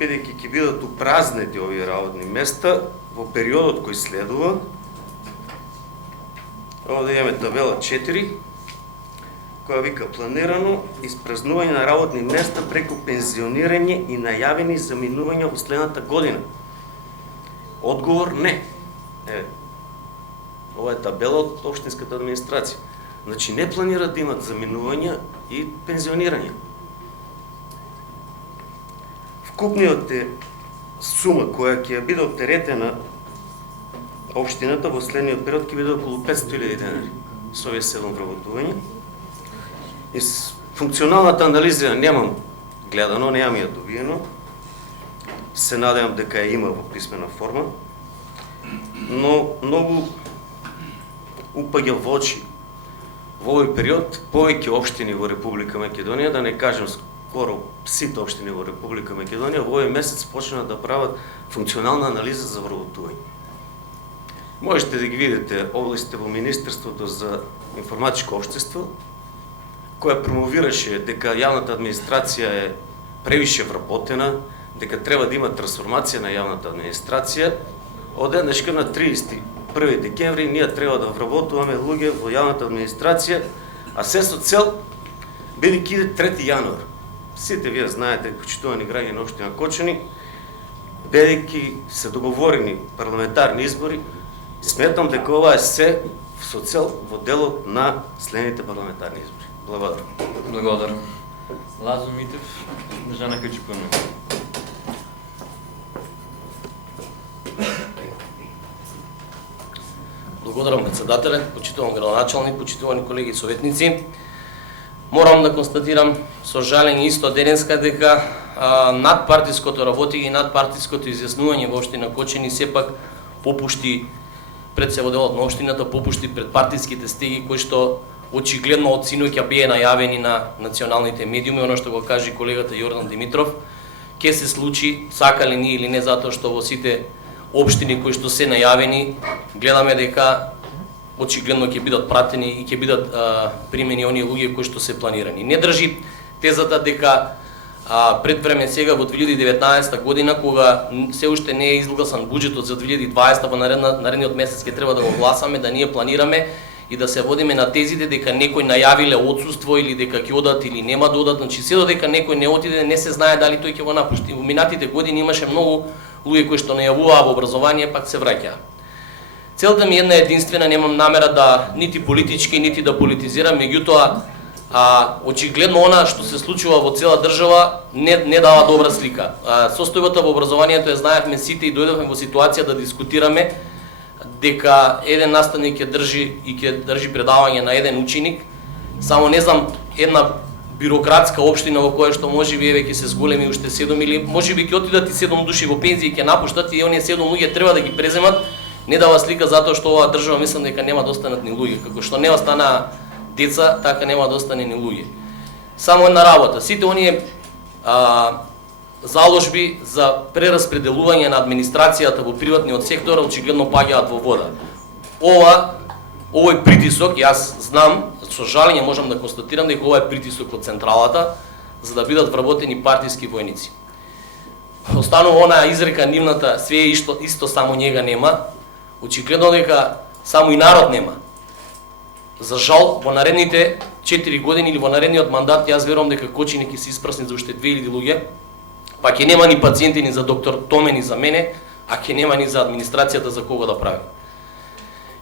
бидејќи ќе бидат упразнети овие работни места во периодот кој следува, овде имаме табела 4, која вика планирано испразнување на работни места преку пензионирање и најавени заминувања во следната година. Одговор не. Ова е табела од општинската администрација. Значи не планираат да имат заминувања и пензионирање. Вкупниот е сума која ќе биде оптеретена општината во следниот период ќе биде околу 500.000 денари со овие 7 вработувања. И функционалната анализа немам гледано, немам ја добиено. Се надевам дека ја има во писмена форма, но многу упаѓа во очи во овој период повеќе општини во Република Македонија, да не кажем скоро сите општини во Република Македонија, во овој месец почнаа да прават функционална анализа за вработување. Можете да ги видите областите во Министерството за информатичко општество, која промовираше дека јавната администрација е превише вработена, дека треба да има трансформација на јавната администрација. Од денешка на 31 декември ние треба да вработуваме луѓе во јавната администрација, а се со цел бидејќи иде 3 јануар. Сите вие знаете, почитувани граѓани на општина Кочани, бидејќи се договорени парламентарни избори, сметам дека ова е се со цел во делот на следните парламентарни избори. Благодарам. Благодарам. Лазо Митев, Жана Качипуна. Благодарам, председателе, почитувам градоначалник, почитувани колеги и советници. Морам да констатирам со жалење исто денеска дека надпартиското работење и надпартиското изјаснување во општина Кочани сепак попушти пред севоделот на општината, попушти пред партиските стеги кои што очигледно од синоќа беа најавени на националните медиуми, оно што го кажи колегата Јордан Димитров, ќе се случи, сакали ние или не, затоа што во сите општини кои што се најавени, гледаме дека очигледно ќе бидат пратени и ќе бидат примени оние луѓе кои што се планирани. Не држи тезата дека пред време сега во 2019 година, кога се уште не е изгласан буџетот за 2020, во наредниот месец ќе треба да го гласаме, да ние планираме и да се водиме на тезите дека некој најавиле отсуство или дека ќе одат или нема да одат, значи се додека некој не отиде, не се знае дали тој ќе го напушти. Во минатите години имаше многу луѓе кои што најавуваа во образование, пак се враќаа. Целта ми е една единствена, немам намера да нити политички, нити да политизирам, меѓутоа очигледно она што се случува во цела држава не дава добра слика. Состојбата во образованието ја знаевме сите и дојдовме во ситуација да дискутираме дека еден наставник ќе држи предавање на еден ученик, само не знам една бирократска општина во која што можеби еве ќе се зголеми уште 7 или можеби ќе отидат и 7 души во пензија и ќе напуштат и оние 7 луѓе треба да ги преземат, не дава слика затоа што оваа држава мислам дека нема да останат ни луѓе, како што не останаа деца, така нема да остане ни луѓе. Само една работа, сите оние заложби за прераспределување на администрацијата во приватниот сектор очигледно паѓаат во вода. Овој притисок, јас знам, со жалење можам да констатирам дека ова е притисок од централата за да бидат вработени партиски војници. Останува онаа изрека нивната, све е исто само njega нема, очигледно дека само и народ нема. За жал, во наредните 4 години или во наредниот мандат, јас верувам дека Кочини ќе се испрасни за уште 2000 луѓе, па ќе нема ни пациенти ни за доктор Томе ни за мене, а ќе нема ни за администрацијата за кого да прави.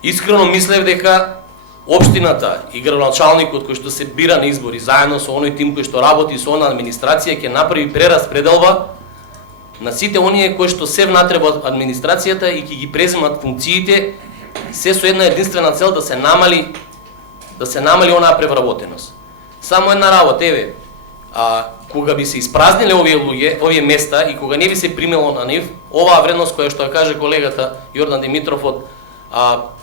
Искрено мислев дека општината и градоначалникот кој што се бира на избори заедно со оној тим кој што работи со она администрација ќе направи прераспределба на сите оние кои што се внатре во администрацијата и ќе ги преземат функциите, се со една единствена цел да се намали онаа превработеност. Само една работа, еве, кога би се испразниле овие луѓе, овие места и кога не би се примело на нив, оваа вредност која што ја каже колегата Јордан Димитров од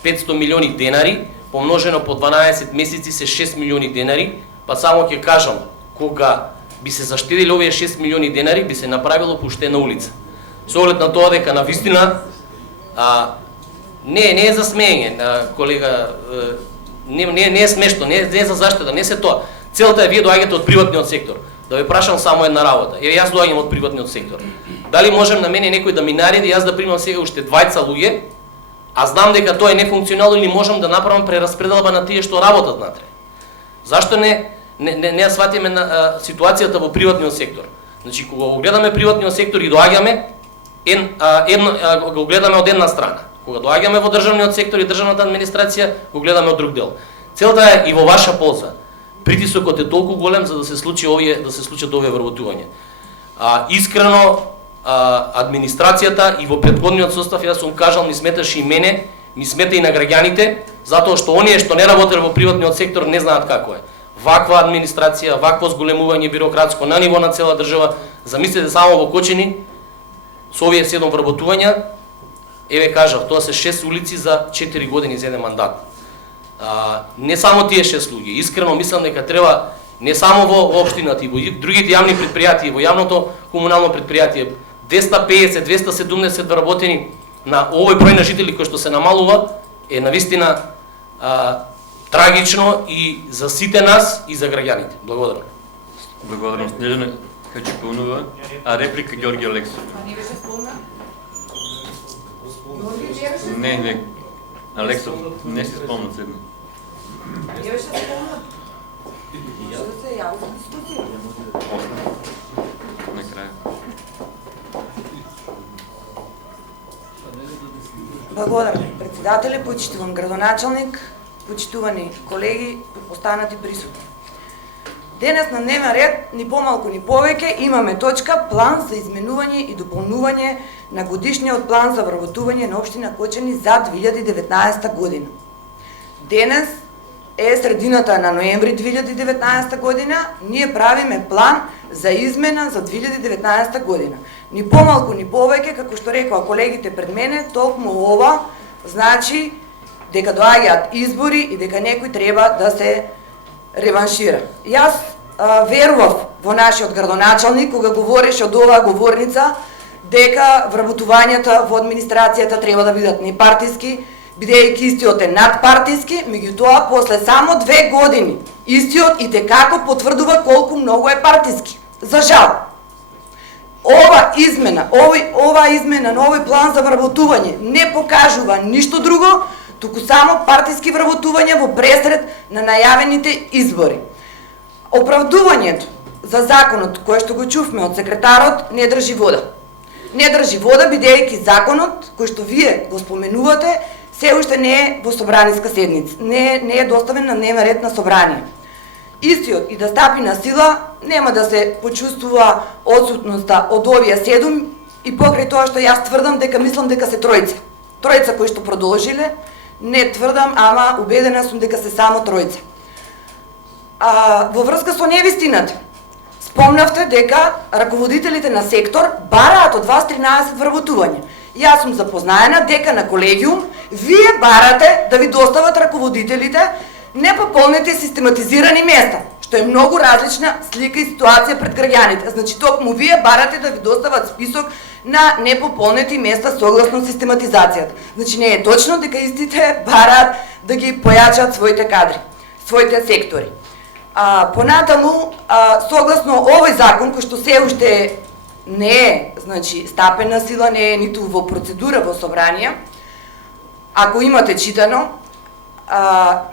500 милиони денари, помножено по 12 месеци се 6 милиони денари, па само ќе кажам, кога би се заштедиле овие 6 милиони денари, би се направило пуштена улица. Со оглед на тоа дека навистина не е за смеење, колега, не е смешно, не е за заштеда, не се тоа. Целта е вие доаѓате од приватниот сектор. Да ве прашам само една работа. Еве јас доаѓам од приватниот сектор. Дали можем на мене некој да ми нареди јас да примам сега уште 20 луѓе, а знам дека тоа е нефункционално или можам да направам прераспределба на тие што работат натре? Зашто не ја сватиме на ситуацијата во приватниот сектор? Значи кога го гледаме приватниот сектор и доаѓаме го гледаме од една страна. Кога доаѓаме во државниот сектор и државната администрација, го гледаме од друг дел. Целта е и во ваша полза. Притисокот е толку голем за да се случат овие вработувања. Искрено администрацијата и во претходниот состав, јас сум кажал, ми сметаше и мене, ми смета и на граѓаните, затоа што оние што не работеле во приватниот сектор не знаат како е. Ваква администрација, вакво зголемување бирократско на ниво на цела држава, замислете само во Кочини со овие 7 вработувања, еве кажав, тоа се 6 улици за 4 години за еден мандат. Не само тие 6 луѓе, искрено мислам дека треба не само во општината и во другите јавни предпријатија, во јавното комунално предпријатие, 250, 270 вработени на овој број на жители кој што се намалува, е навистина трагично и за сите нас и за граѓаните. Благодарам. Благодарам, Снежана Качипунова. Реплика Ѓорѓи Алексов. Не. Алексов, не си спомням седми. Накрая. Благодарам, председателе, почитуван градоначалник, почитувани колеги, останати присутни. Денес на дневен ред, ни помалку ни повеќе, имаме точка план за изменување и дополнување на годишниот план за вработување на општина Кочани за 2019 година. Денес е средината на ноември 2019 година, ние правиме план за измена за 2019 година. Ни помалку ни повеќе, како што рекоа колегите пред мене, токму ова значи дека доаѓаат избори и дека некој треба да се реваншира. Јас верував во нашиот градоначалник кога говореше од оваа говорница дека вработувањата во администрацијата треба да бидат непартиски, бидејќи истиот е надпартиски, меѓутоа после само 2 години истиот и текако потврдува колку многу е партиски. За жал, ова измена на овој план за вработување не покажува ништо друго, туку само партиски вработувања во пресред на најавените избори. Оправдувањето за законот кој што го чувме од секретарот не држи вода. Не држи вода бидејќи законот кој што вие го споменувате се уште не е во собраниска седница, не е доставен на дневен ред на собрание. Истиот и да стапи на сила, нема да се почувствува одсутноста од овие 7 и покрај тоа што јас тврдам дека мислам дека се тројца. Тројца кои што продолжиле, не тврдам, ама убедена сум дека се само тројца. Во врска со невистината, спомнавте дека раководителите на сектор бараат од вас 13 вработувања. Јас сум запознаена дека на колегиум вие барате да ви достават раководителите непополнети систематизирани места, што е многу различна слика и ситуација пред граѓаните. Значи, токму вие барате да ви достават список на непополнети места согласно систематизацијата. Значи, не е точно дека истите бараат да ги појачат своите кадри, своите сектори. Понатаму, согласно овој закон, кој што се уште не е, значи, стапен на сила, не е ниту во процедура во собрание, ако имате читано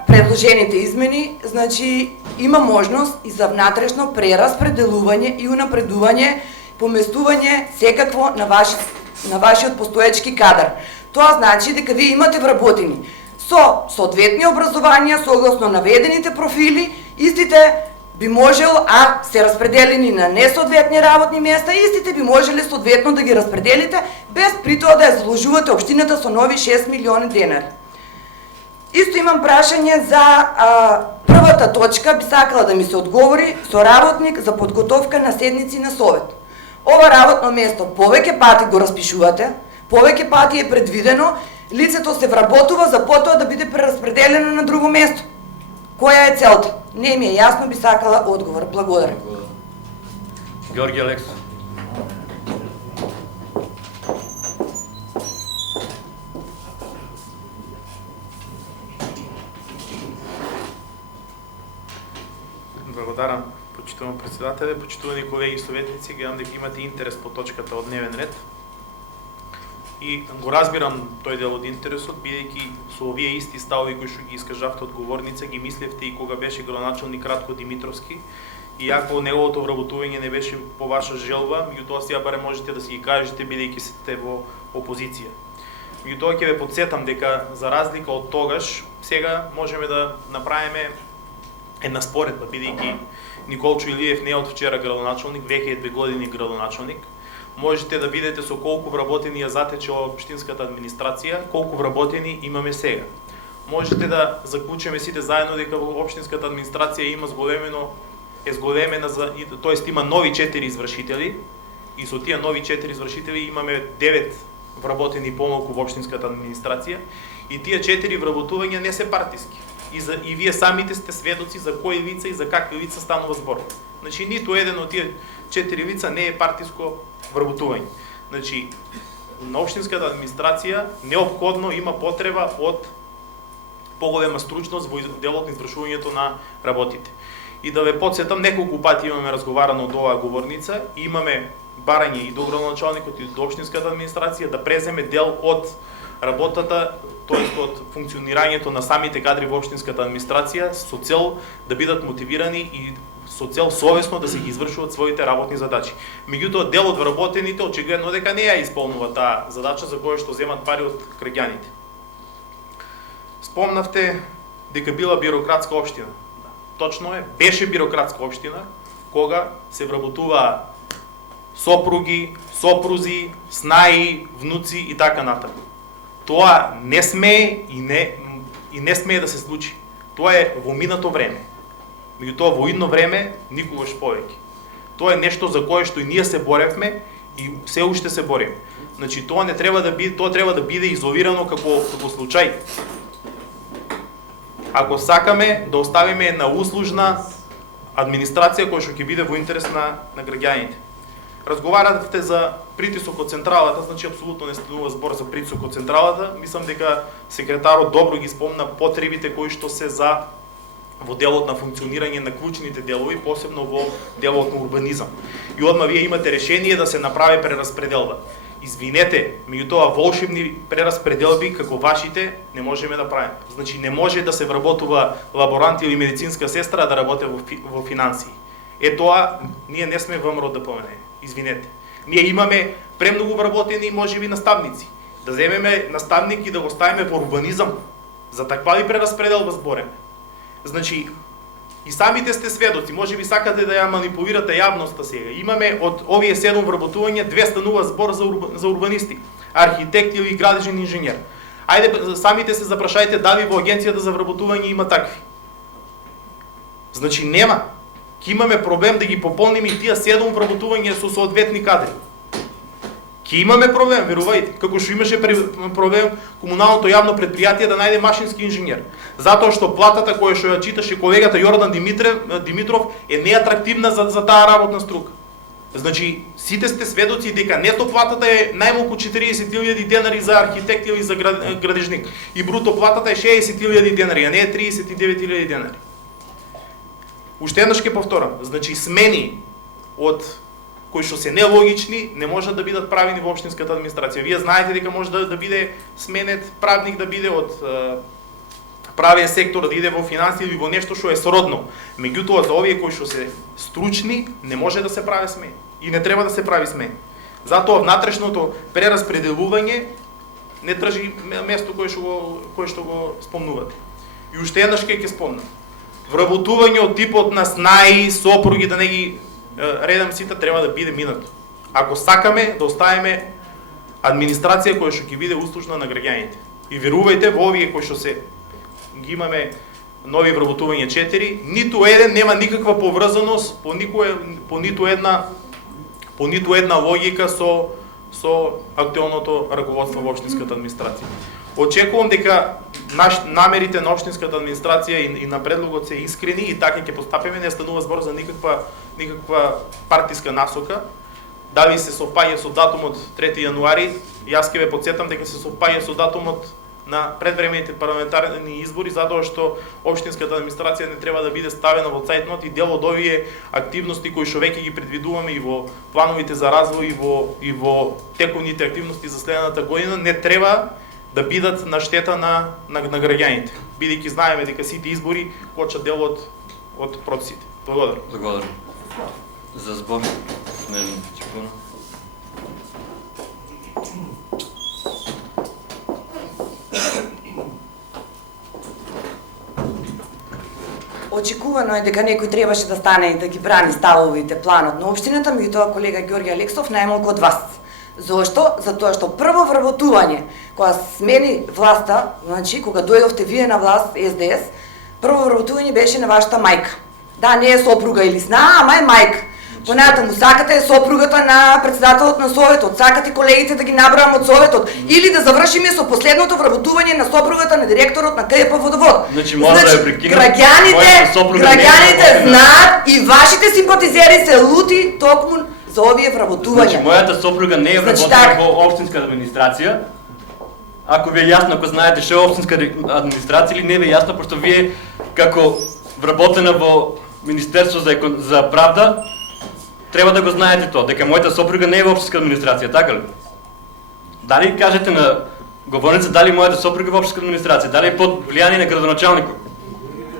предложените измени, значи има можност и за внатрешно прераспределување и унапредување, поместување секакво на вашиот постоечки кадар. Тоа значи дека вие имате вработени со соодветни образованија, согласно наведените профили, истите би можел, се распределени на несоодветни работни места, истите би можеле соодветно да ги распределите, без при тоа да ја заложувате општината со нови 6 милиони денари. Исто имам прашање за првата точка, би сакала да ми се одговори со работник за подготовка на седници на совет. Ова работно место повеќе пати го распишувате, повеќе пати е предвидено, лицето се вработува за потоа да биде прераспределено на друго место. Која е целта? Не ми е јасно, би сакала одговор. Благодарам. Георги Алексов. Благодарам, почитувам председателе, почитувани колеги советници, гледам дека имате интерес по точката од дневен ред. И го разбирам тој дел од интересот, бидејќи со овие исти ставови кои што ги искажавте од говорница, ги мислевте и кога беше градоначалник Радко Димитровски, и ако неговото вработување не беше по ваша желба, меѓутоа сега барем можете да си ги кажете бидејќи сте во опозиција. Меѓутоа ќе ве потсетам дека за разлика од тогаш, сега можеме да направиме една споредба, бидејќи Николчо Илиев не е од вчера градоначалник, веќе е 2 години градоначалник. Можете да видите со колку вработени ја затечела општинската администрација, колку вработени имаме сега. Можете да заклучиме сите заедно дека во општинската администрација има зголемена, тоест има нови 4 извршители и со тие нови 4 извршители имаме 9 вработени помалку во општинската администрација и тие 4 вработувања не се партиски. И вие самите сте сведоци за кои лица и за какви лица станува збор. Значи, ниту еден од тие 4 лица не е партиско вработување. Значи, на општинската администрација неопходно има потреба од поголема стручност во делот на извршувањето на работите. И да ве потсетам, неколку пати имаме разговарано од оваа говорница, и имаме барање и до градоначалникот и до општинската администрација да преземе дел од работата, тоест од функционирањето на самите кадри во општинската администрација со цел да бидат мотивирани и со цел совесно да се ги извршуваат своите работни задачи. Меѓутоа, дел од вработените очигледно дека не ја исполнува таа задача за која што земат пари од граѓаните. Спомнавте дека била бирократска општина. Точно е, беше бирократска општина кога се вработуваа сопруги, сопрузи, снаи, внуци и така натаму. Тоа не смее и не смее да се случи. Тоа е во минато време. Меѓутоа во идно време никогаш повеќе. Тоа е нешто за кое што и ние се боревме и се уште се бориме. Значи тоа не треба да биде, тоа треба да биде изолирано како случај. Ако сакаме да оставиме една услужна администрација која што ќе биде во интерес на граѓаните. Разговаравте за притисок од централата, значи апсолутно не станува збор за притисок од централата. Мислам дека секретарот добро ги спомна потребите кои што се за во делот на функционирање на клучните делови, посебно во делот на урбанизам. И одма вие имате решение да се направи прераспределба. Извинете, меѓутоа волшебни прераспределби како вашите не можеме да правиме. Значи не може да се вработува лаборант или медицинска сестра да работи во финансии. Тоа ние не сме ВМРО ДПМН. Извинете. Ние имаме премногу вработени можеби наставници. Да земеме наставник и да го ставиме во урбанизам. За таква ли прераспределба збореме? Значи, и самите сте сведоци, може би сакате да ја манипулирате јавноста сега. Имаме од овие 7 вработувања 200 збор за урбанисти, архитект или градежен инженер. Ајде, самите се запрашајте дали во агенцијата за вработување има такви. Значи нема. Ке имаме проблем да ги пополниме и тие 7 вработувања со соодветни кадри. Ке имаме проблем, верувајте, како што имаше проблем комуналното јавно предпријатие да најде машински инженер. Затоа што платата која што ја читаше колегата Јордан Димитров е неатрактивна за таа работна струка. Значи, сите сте сведоци дека нето платата е најмалку 40.000 денари за архитект или за градежник. И бруто платата е 60.000 денари, а не е 39.000 денари. Уште еднаш ќе повторам, значи смени од кои што се нелогични не можат да бидат правени во општинската администрација. Вие знаете дека може да биде сменет правник, да биде од правен сектор, да иде во финансии или во нешто што е сродно. Меѓутоа за овие кои што се стручни не може да се прави смени и не треба да се прави смени. Затоа внатрешното прераспределување не тржи место кое што го спомнувате. И уште еднаш ќе спомнам. Вработување од типот на снаи, сопруги, да не ги редам сите, треба да биде минато. Ако сакаме да оставиме администрација која што ќе биде услужна на граѓаните. И верувајте, во овие кои што се ги имаме нови вработувања 4, ниту еден нема никаква поврзаност по ниту една логика со актуелното раководство во општинската администрација. Очекувам дека намерите на општинската администрација и на предлогот се искрени и така ќе постапиме, не станува збор за никаква партиска насока. Дали се совпаѓа со датумот 3 јануари, јас ќе ве потсетам дека се совпаѓа со датумот на предвремените парламентарни избори, затоа што општинската администрација не треба да биде ставена во цајтнот и дел од овие активности кои што веќе ги предвидуваме и во плановите за развој и во тековните активности за следната година не треба да бидат на штета на граѓаните, бидејќи знаеме дека сите избори кочат дел од процесите. Благодарам. Благодарам. За збор, Снежна Чекуна. Очекувано е дека некој требаше да стане и да ги брани ставовите, планот на општината, меѓутоа колега Ѓорѓе Алексов најмалку од вас. Зошто? Затоа што прво вработување, кога смени власта, значи кога дојдовте вие на власт, СДС, прво вработување беше на вашата мајка. Да, не е сопруга или сна, ама е мајка. Понатаму сакате сопругата на председателот на советот, сакате колегите да ги набравам од советот или да завршиме со последното вработување на сопругата на директорот на КП Водовод. Значи може да ја прекинам. Граѓаните знаат и вашите симпатизери се лути токму за овие вработувања. Значи мојата сопруга не е вработена во општинска администрација. Ако ви е јасно, ако знаете што е општинска администрација или не ви е јасно, пошто вие како вработена во Министерство за правда треба да го знаете тоа, дека мојата сопруга не е во општинска администрација, така ли? Дали кажете на говорница дали мојата сопруга е во општинска администрација, дали е под влијание на градоначалникот?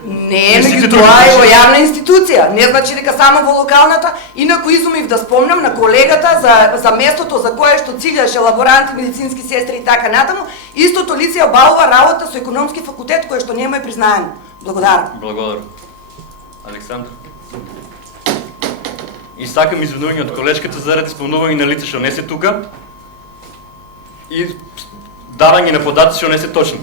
Не, меѓутоа е во јавна институција, не значи дека само во локалната. Инаку изумив да спомнам на колегата за местото за кое што цигаше лаборанти, медицински сестри и така натаму, истото лице обавува работа со економски факултет кој што нема е признаено. Благодарам. Благодарам. Александр. И сакам извинување од колешката заради спомнување на лица што не се тука и давање на податоци што не се точни.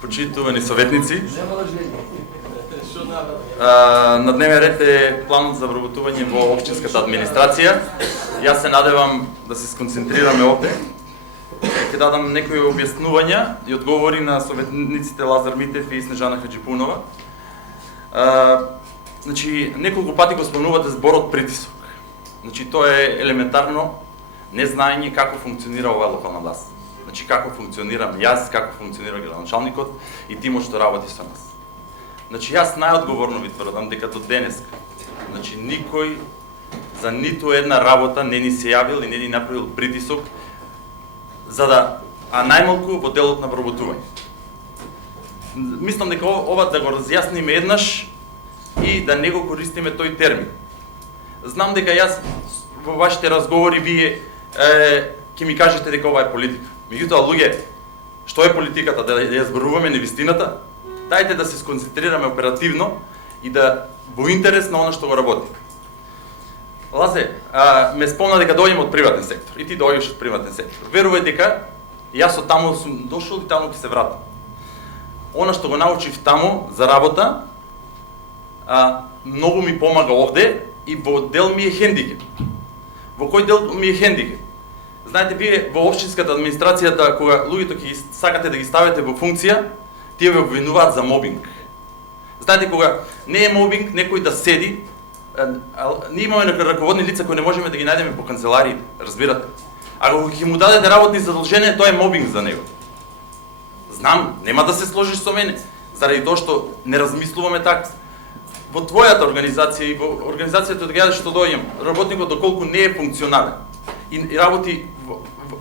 Почитувани советници, на дневен ред е планот за вработување во општинската администрација. Јас се надевам да се сконцентрираме овде. Ќе дадам некои објаснувања и одговори на советниците Лазар Митев и Снежана Хаджипунова. Значи, неколку пати го спомнувате зборот притисок. Значи, тоа е елементарно незнаење како функционира оваа локална власт. Значи, како функционирам јас, како функционира градоначалникот и тимот што работи со нас. Значи, јас најодговорно ви тврдам дека до денеска, значи, никој за ниту една работа не ни се јавил и не ни направил притисок а најмалку во делот на вработување. Мислам дека ова да го разјасниме еднаш и да не го користиме тој термин. Знам дека јас во вашите разговори вие ќе ми кажете дека ова е политика. Меѓутоа, луѓе, што е политиката? Да ја зборуваме невистината? Дајте да се сконцентрираме оперативно и да во интерес на она што го работи. Лазе, ме спомна дека доаѓам од приватен сектор и ти доаѓаш од приватен сектор. Верувај дека јас од таму сум дошол и таму ќе се вратам. Она што го научив таму за работа, многу ми помага овде и во дел ми е хендикеп. Во кој дел ми е хендикеп? Знаете, вие во општинската администрацијата, кога луѓето ќе сакате да ги ставите во функција, тие ве обвинуваат за мобинг. Знаете, кога не е мобинг некој да седи, ние имаме раководни лица кои не можеме да ги најдеме по канцеларии, разбирате? Ако ќе му дадете работни задолженија, тоа е мобинг за него. Знам, нема да се сложиш со мене, заради тоа што не размислуваме така. Во твојата организација и во организацијата од градот што доаѓам, работникот доколку не е функционален и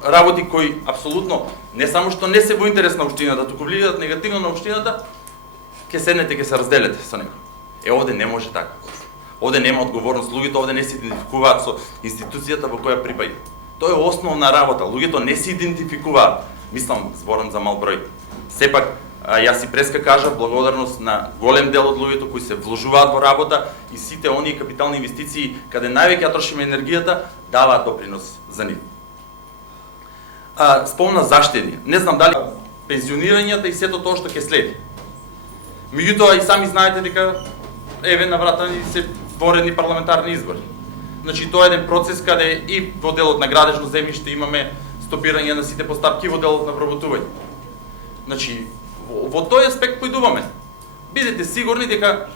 работи кои апсолутно не само што не се во интерес на општината, туку влијаат негативно на општината, ќе седнете, ќе се разделете со него. Овде не може така. Овде нема одговорност, луѓето овде не се идентификуваат со институцијата во која припаѓаат. Тоа е основна работа. Луѓето не се идентификуваат. Мислам, зборам за мал број. Сепак, јас и преска кажав благодарност на голем дел од луѓето кои се вложуваат во работа и сите оние капитални инвестиции каде највеќе ја трошиме енергијата, даваат допринос за нив. Спомна заштеди. Не знам дали пензионирањата и сето тоа што ќе следи. Меѓутоа и сами знаете дека еве на врата ни се воредни парламентарни избори. Значи тоа е еден процес каде и во делот на градежно земјиште имаме стопирање на сите постапки во делот на вработување. Значи во тој аспект поидуваме. Бидете сигурни дека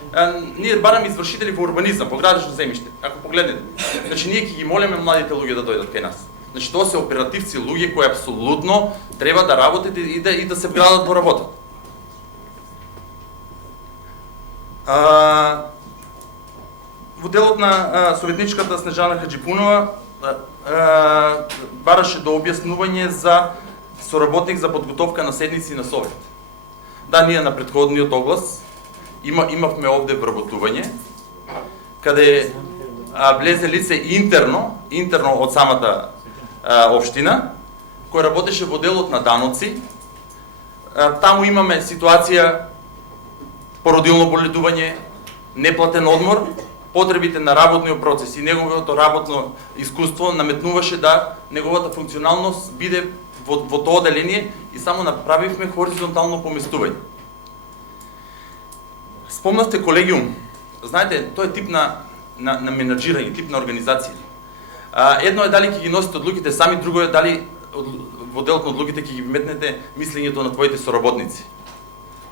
ние бараме извршители во урбанизам, во градежно земјиште. Ако погледнете, значи ние ќе ги молиме младите луѓе да дојдат кај нас. Значи тоа се оперативци, луѓе кои апсолутно треба да работат и да се вградат во работата. Во делот на советничката Снежана Хаджипунова бараше до објаснување за соработник за подготовка на седници на совет. Да, ние на претходниот оглас имавме овде вработување, каде влезе лице интерно од самата општина, кој работеше во делот на даноци. Таму имаме ситуација породилно боледување, неплатен одмор, потребите на работниот процес и неговото работно искуство наметнуваше да неговата функционалност биде во тоа оделение и само направивме хоризонтално поместување. Спомнавте колегиум. Знаете, тоа е тип на менаџирање, тип на организација. Едно е дали ќе ги носите одлуките сами, друго е дали во делот на одлуките ќе ги метнете мислењето на твоите соработници.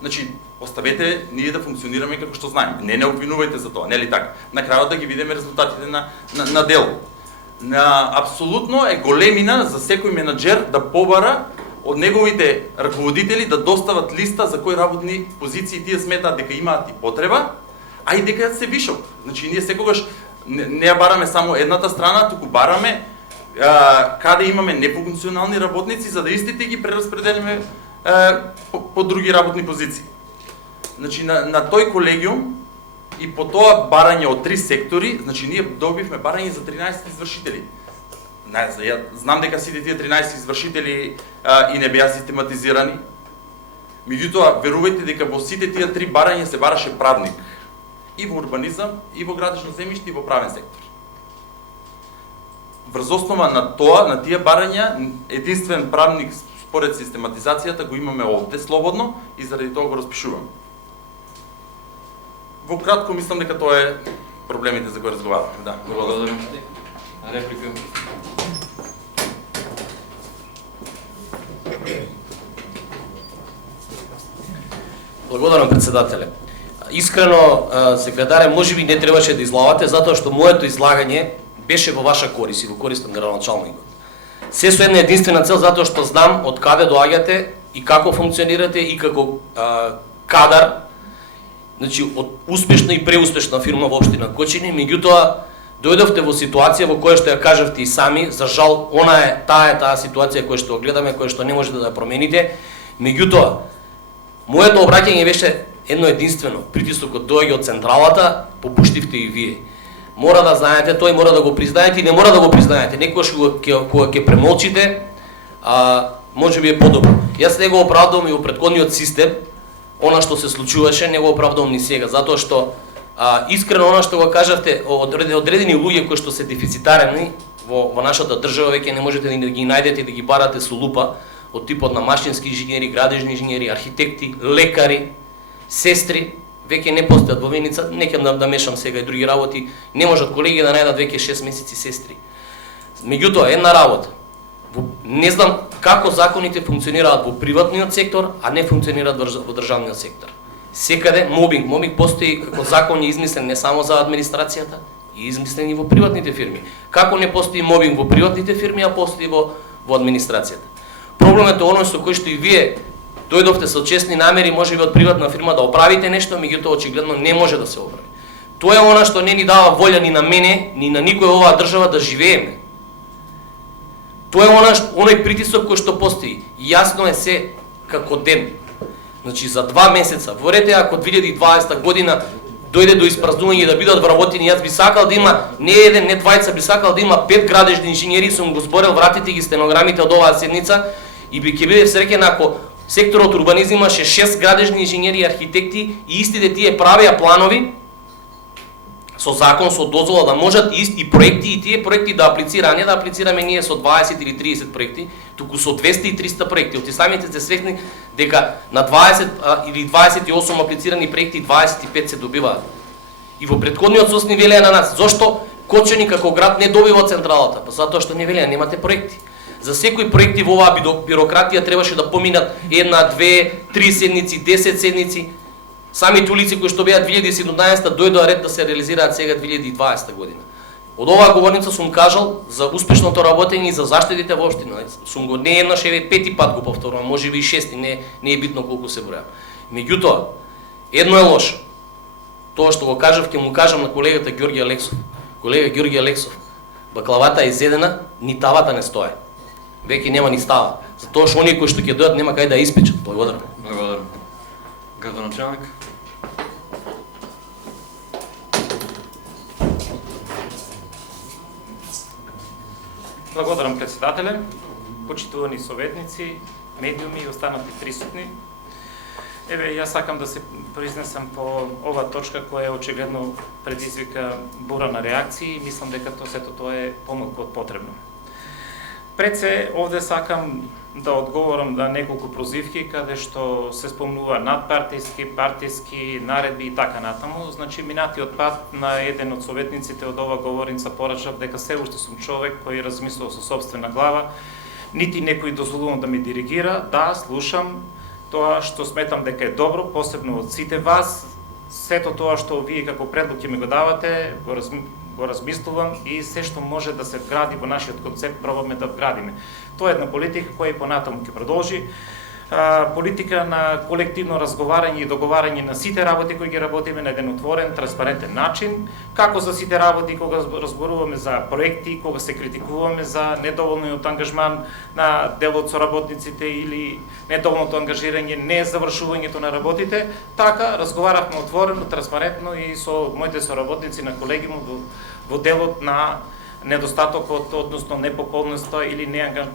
Значи, оставете ние да функционираме како што знаеме. Не обвинувајте за тоа, нели така? На крајот да ги видиме резултатите на дело. Апсолутно е големина за секој менаџер да побара од неговите раководители да достават листа за кои работни позиции тие сметаат дека имаат и потреба, а и дека се вишок. Значи, ние секогаш не ја бараме само едната страна, туку бараме каде имаме нефункционални работници, за да истите ги прераспределиме по други работни позиции. Значи, на тој колегиум и по тоа барање од 3 сектори, значи ние добивме барање за 13 извршители. Знам дека сите тие 13 извршители и не беа систематизирани. Меѓутоа, верувајте дека во сите тие 3 барања се бараше правник. И во урбанизам, и во градежно земјиште, и во правен сектор. Врз основа на тоа, на тие барања, единствен правник според систематизацијата го имаме овде слободно и заради тоа го распишуваме. Во кратко мислам дека тоа е проблемите за кои разговараме. Да, благодарам. Реплика. Благодарам, председателе. Искрено, секретаре, можеби не требаше да излагате, затоа што моето излагање беше во ваша корист и во корист на градоначалникот. Се со една единствена цел, затоа што знам од каде доаѓате и како функционирате и како кадар, значи од успешна и преуспешна фирма во општина Кочини, меѓутоа дојдовте во ситуација во која што ја кажавте и сами, за жал, таа ситуација која што гледаме, која што не можете да ја промените. Меѓутоа, моето обраќање беше едно единствено. Притисокот доаѓа од централата, попуштивте и вие. Мора да знаете тој, мора да го признаете и не мора да го признаете. Некогаш кога ќе премолчите, може би е подобро. Јас не го оправдувам и во претходниот систем, она што се случуваше, не го оправдувам ни сега, затоа што искрено она што го кажавте, одредени луѓе кои што се дефицитарни во нашата држава, веќе не можете да ги најдете и да ги барате со лупа, од типот на машински инженери, градежни инженери, архитекти, лекари, сестри, веќе не постојат во Виница, не ќе да мешам сега и други работи, не можат колеги да најдат веќе 6 месеци сестри. Меѓутоа, една работа, не знам како законите функционираат во приватниот сектор, а не функционираат во државниот сектор. Секаде мобинг постои како закон е измислен не само за администрацијата, и измислен и во приватните фирми. Како не постои мобинг во приватните фирми, а постои во администрацијата. Проблемот е оној со кој што и вие дојдовте со честни намери, можеби од приватна фирма да оправите нешто, меѓутоа очигледно не може да се оправи. Тоа е она што не ни дава волја ни на мене, ни на никој во оваа држава да живееме. Тоа е оној притисок кој што постои. Јасно е се како ден. Значи за 2 месеца, ворете ако 2020 година дојде до испразнување да бидат вработени, јас би сакал да има не еден, не двајца, би сакал да има 5 градежни инженери, сум го зборел, вратите ги стенограмите од оваа седница и ќе биде среќен ако секторот урбанизм имаше 6 градежни инженери и архитекти и истите тие правеа планови со закон, со дозвола да можат и проекти и тие проекти да аплицира, а не да аплицираме ние со 20 или 30 проекти, туку со 200 и 300 проекти. Оти самите се свесни дека на 20 или 28 аплицирани проекти 25 се добиваат. И во претходниот сос ни велеа на нас, зошто Кочани како град не добива централата? Па затоа што не велеа, немате проекти. За секои проекти во оваа бирократија требаше да поминат 1, 2, 3 седници, 10 седници. Самите улици кои што беа 2017 дојдоа ред да се реализираат сега 2020 година. Од оваа говорница сум кажал за успешното работење и за заштитите во општина. Сум го не еднаш, еве 5 пат го повторувам, можеби и 6, не е битно колку се броја. Меѓутоа, едно е лошо. Тоа што го кажав, ќе му кажам на колегата Ѓорѓи Алексов. Колега Ѓорѓи Алексов, баклавата е изедена, ни тавата не стое. Веќе нема ни става. Затоа што оние кои што ќе дојдат нема кај да ја испечат. Благодарам. Благодарам. Градоначалник. Благодарам, председателе, почитувани советници, медиуми и останати присутни. Еве, јас сакам да се произнесам по ова точка која очигледно предизвика бура на реакции и мислам дека сето тоа е помалку од потребно. Пред се, овде сакам да одговорам на неколку прозивки каде што се спомнува надпартиски, партиски, наредби и така натаму. Значи, минатиот пат на еден од советниците од ова говорница порачав дека се уште сум човек кој размислува со собствена глава, нити некој дозволувам да ми диригира, да, слушам тоа што сметам дека е добро, посебно од сите вас, сето тоа што вие како предлог ќе ми го давате, го размислувам и се што може да се вгради во нашиот концепт, пробаме да вградиме. Тоа е една политика која и понатаму ќе продолжи. Политика на колективно разговарање и договарање на сите работи кои ги работиме на еден отворен, транспарентен начин, како за сите работи кога разборуваме за проекти, кога се критикуваме за недоволниот ангажман на дел од соработниците или недоволното ангажирање, не завршувањето на работите, така разговаравме отворено, транспарентно и со моите соработници на колеги во делот на недостатокот, односно непополноста или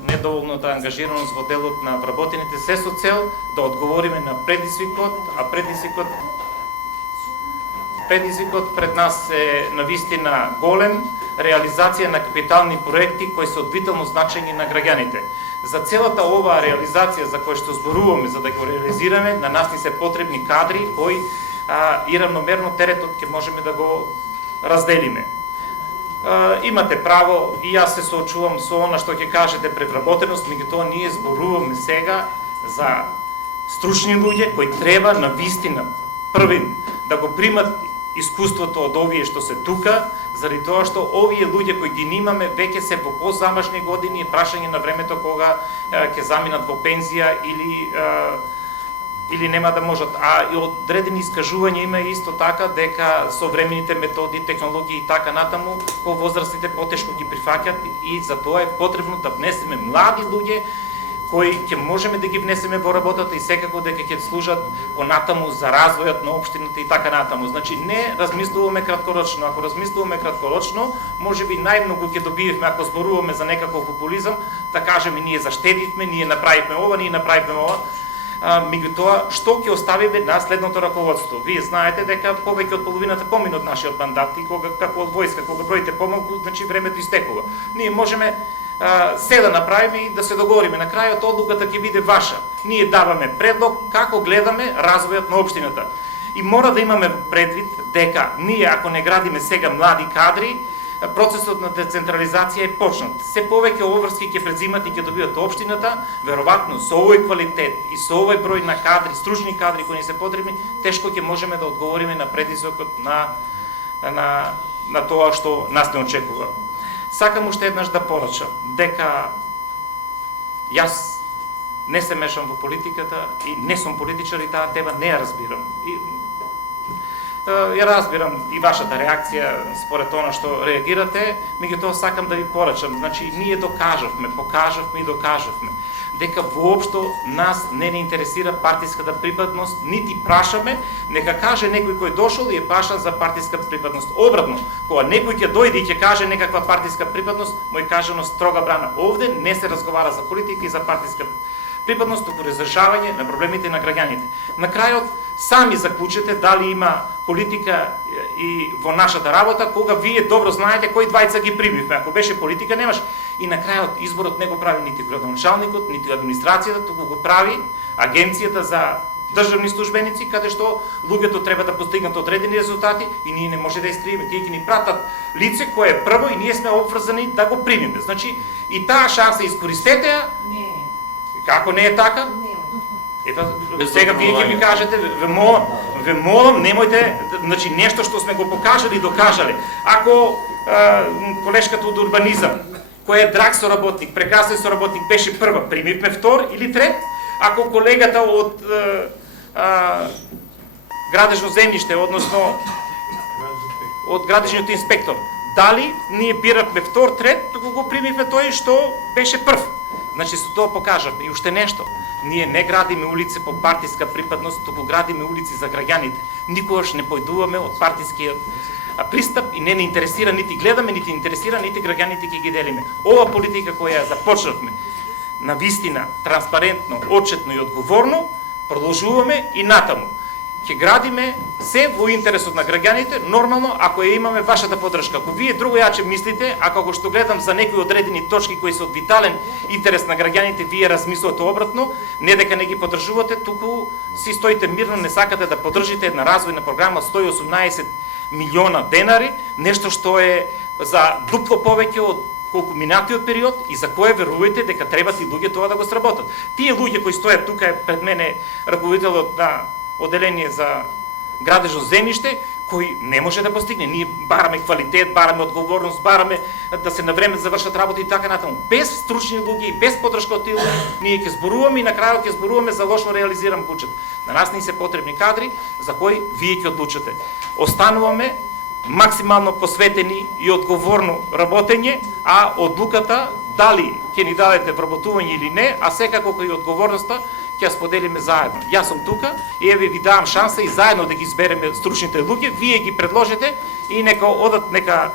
недоволната ангажираност во делот на вработените, се со цел да одговориме на предизвикот, а предизвикот пред нас е навистина голем, реализација на капитални проекти кои се од витално значење на граѓаните. За целата оваа реализација за која што зборуваме, за да го реализираме, на нас ни се потребни кадри кои и равномерно теретот ќе можеме да го разделиме. Имате право и јас се соочувам со она што ќе кажете превработеност, меѓутоа ние зборуваме сега за стручни луѓе кои треба на вистина првин да го примат искуството од овие што се тука, заради тоа што овие луѓе кои ги немаме веќе се во позамашни години, прашање на времето кога ќе заминат во пензија или нема да можат. А и одредени искажувања има исто така дека современите методи, технологии и така натаму повозрастните потешко ги прифаќат и за тоа е потребно да внесеме млади луѓе кои ќе можеме да ги внесеме во работата и секако дека ќе служат понатаму за развојот на општината и така натаму. Значи не размислуваме краткорочно. Ако размислуваме краткорочно, можеби најмногу ќе добиевме ако зборуваме за некаков популизам, да кажеме ние заштедивме, ние направивме ова, ние направивме ова. Меѓутоа, што ќе оставиме на следното раководство? Вие знаете дека повеќе од половината помина од нашиот мандат и кога како од војска, кога броите помалку, значи времето истекува. Ние можеме се да направиме и да се договориме. На крајот одлуката ќе биде ваша. Ние даваме предлог како гледаме развојот на општината. И мора да имаме предвид дека ние ако не градиме сега млади кадри, процесот на децентрализација е почнат. Се повеќе обврски ќе презимат и ќе добијат општината, веројатно со овој квалитет и со овој број на кадри, стручни кадри кои ни се потребни, тешко ќе можеме да одговориме на предизвикот на тоа што нас не очекува. Сакам уште еднаш да порачам дека јас не се мешам во политиката и не сум политичар и таа тема не ја разбирам. Ја разбирам и вашата реакција според она што реагирате, меѓутоа сакам да ви порачам. Значи, ние покажавме и докажавме дека воопшто нас не интересира партиската припадност, нити прашаме, нека каже некој кој дошол и е прашан за партиска припадност. Обратно, кога некој ќе дојде и ќе каже некаква партиска припадност, му е кажано строга брана. Овде не се разговара за политика и за партиска припадност, туку разрешавање на проблемите на граѓаните. На крајот, сами заклучете дали има политика и во нашата работа, кога вие добро знаете кои двајца ги примивме. Ако беше политика, немаш. И на крајот, изборот не го прави нити градоначалникот, нити администрацијата, туку го прави Агенцијата за државни службеници, каде што луѓето треба да постигнат одредени резултати и ние не може да искриеме. Тие ќе ни пратат лице кое е прво и ние сме обврзани да го примиме. Значи, и таа шанса искористете ја. Како не е така? Сега вие ќе ми кажете, ве молам, немојте, значи нешто што сме го покажали и докажале. Ако колешката од урбанизам, кој е драг соработник, прекрасен соработник, беше прва, примивме втор или трет, ако колегата од градежно земјиште, односно од градежниот инспектор, дали ние бирахме втор, трет, туку го примивме тој што беше прв. Значи, со тоа покажавме. И уште нешто. Ние не градиме улице по партиска припадност, туку градиме улици за граѓаните. Никогаш не појдуваме од партискиот пристап и не интересира, нити гледаме, нити интересира, нити граѓаните ќе ги делиме. Ова политика која ја започнавме, на вистина, транспарентно, отчетно и одговорно, продолжуваме и натаму. Ќе градиме се во интересот на граѓаните, нормално ако ја имаме вашата поддршка. Ако вие друго јаче мислите, а како што гледам за некои одредени точки кои се од витален интерес на граѓаните, вие размислувате обратно, не дека не ги поддржувате, туку си стоите мирно, не сакате да поддржите една развојна програма 118 милиона денари, нешто што е за дупло повеќе од колку минатиот период и за кое верувајте дека требат и луѓе тоа да го сработат. Тие луѓе кои стојат тука, пред мене раководителот на оделение за градежно земјиште, кој не може да постигне. Ние бараме квалитет, бараме одговорност, бараме да се на време завршат работа и така натаму. Без стручни луѓе и без поддршка од тие луѓе, ние ќе зборуваме и на крајот ќе зборуваме за лошо реализиран буџет. На нас ни се потребни кадри за кои вие ќе одлучите. Остануваме максимално посветени и одговорно работење, а одлуката дали ќе ни дадете вработување или не, а секако и одговорноста ќе споделиме заедно. Јас сум тука и еве ви давам шанса и заедно да ги избереме стручните луѓе, вие ги предложите и нека одат, нека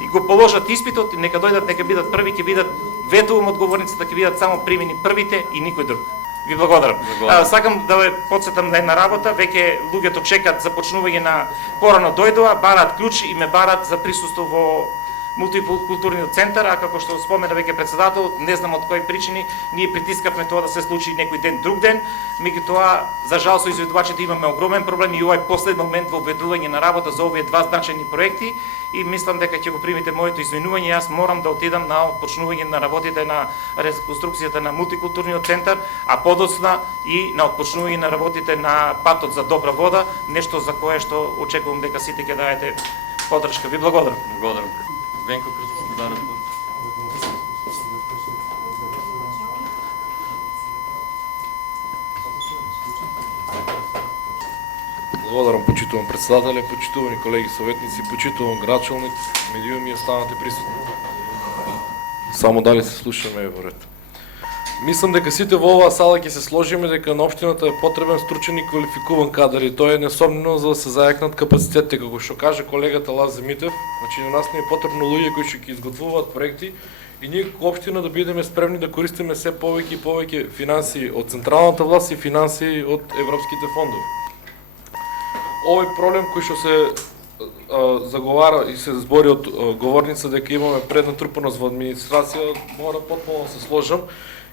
и го положат испитот, и нека дојдат, нека бидат први, ќе бидат, ветувам одговорницата, ќе бидат само примени првите и никој друг. Ви благодарам. Сакам да ве потсетам на една работа, веќе луѓето чекат започнување на порано дојдоа, бараат клjuč и ме бараат за присуство во мултикултурниот центар, а како што спомена веќе председателот, не знам од кои причини, ние притискавме тоа да се случи некој ден, друг ден, меѓутоа, за жал со изведувачите имаме огромен проблем и овој последен момент во введување на работа за овие два значајни проекти и мислам дека ќе го примите моето извинување, јас морам да отидам на отпочнување на работите на реконструкцијата на мултикултурниот центар, а подоцна и на отпочнување на работите на патот за добра вода, нешто за кое што очекувам дека сите ќе дадете поддршка. Ви благодарам. Благодарам. Венко Крстов, да разбор. Благодарам, почитувам председателя, почитувани колеги советници, почитувам градчелник, медиуми и останати присутни. Само дали се слушаме е во ред. Мислам дека сите во оваа сала ќе се сложиме дека на општината е потребен стручен и квалификуван кадар и тоа е несомнено за да се зајакнат капацитетите, како што каже колегата Лазар Митев. Значи на нас не е потребно луѓе кои ќе изготвуваат проекти и ние како општина да бидеме спремни да користиме се повеќе и повеќе финанси од централната власт и финанси од европските фондови. Овој проблем кој што се заговара и се збори од говорница дека имаме преднатрупаност во администрација, мора потполно да се сложам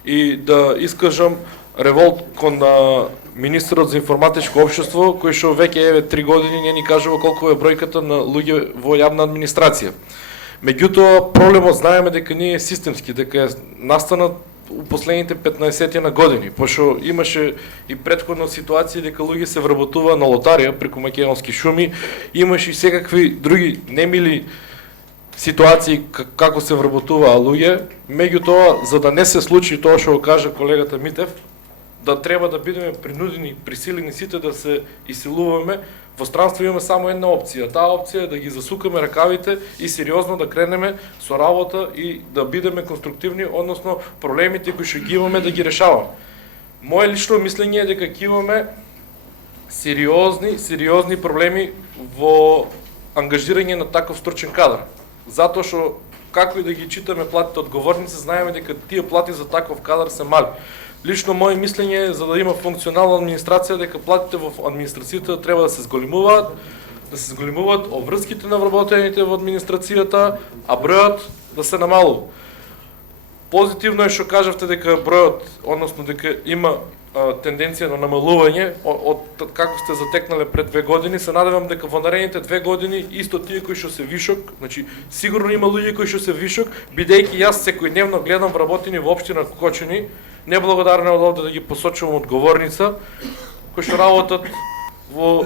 и да искажам револт кон министерот за информатичко општество, кој што веќе 3 години не ни кажува колку е бројката на луѓе во јавна администрација. Меѓутоа, проблемот знаеме дека не е системски, дека е настанат у последните 15 на години, пошто имаше и претходна ситуација дека луѓе се вработува на лотарија преку македонски шуми, имаше и секакви други немили ситуации како се вработуваа луѓе. Меѓутоа, за да не се случи тоа што го кажа колегата Митев, да треба да бидеме принудени, присилени сите да се исилуваме, во странство имаме само една опција. Таа опција е да ги засукаме ракавите и сериозно да кренеме со работа и да бидеме конструктивни, односно проблемите кои што ги имаме да ги решаваме. Моje лично мислење е дека ќе имаме сериозни проблеми во ангажирање на таков стручен кадар. Затоа што како и да ги читаме платите од говорници, знаеме дека тие плати за таков кадар се мали. Лично моje мислење е за да има функционална администрација дека платите во администрацијата треба да се зголемуваат, обврските на вработените во администрацијата, а бројот да се намалува. Позитивно е што кажавте дека бројот, односно дека има тенденција на намалување од како сте затекнале пред 2 години. Се надевам дека во наредните 2 години исто тие кои што се вишок, значи сигурно има луѓе кои што се вишок, бидејќи јас секојдневно гледам вработени во општина Кокочани, неблагодарно е од овде да ги посочувам одговорница, кои што работат во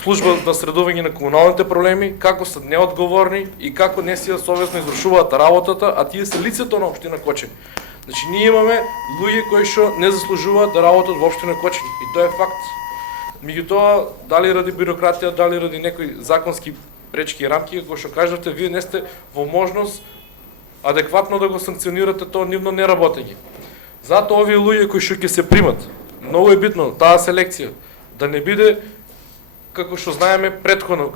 служба за средување на комуналните проблеми, како се неодговорни и како не си совесно извршуваат работата, а тие се лицето на општина Кочани. Значи ние имаме луѓе кои што не заслужуваат да работат во општина Кочани и тоа е факт. Меѓутоа, дали ради бирократија, дали ради некои законски пречки и рамки, како што кажавте, вие не сте во можност адекватно да го санкционирате тоа нивно неработење. Затоа овие луѓе кои што ќе се примат, многу е битно таа селекција да не биде како што знаеме претходно,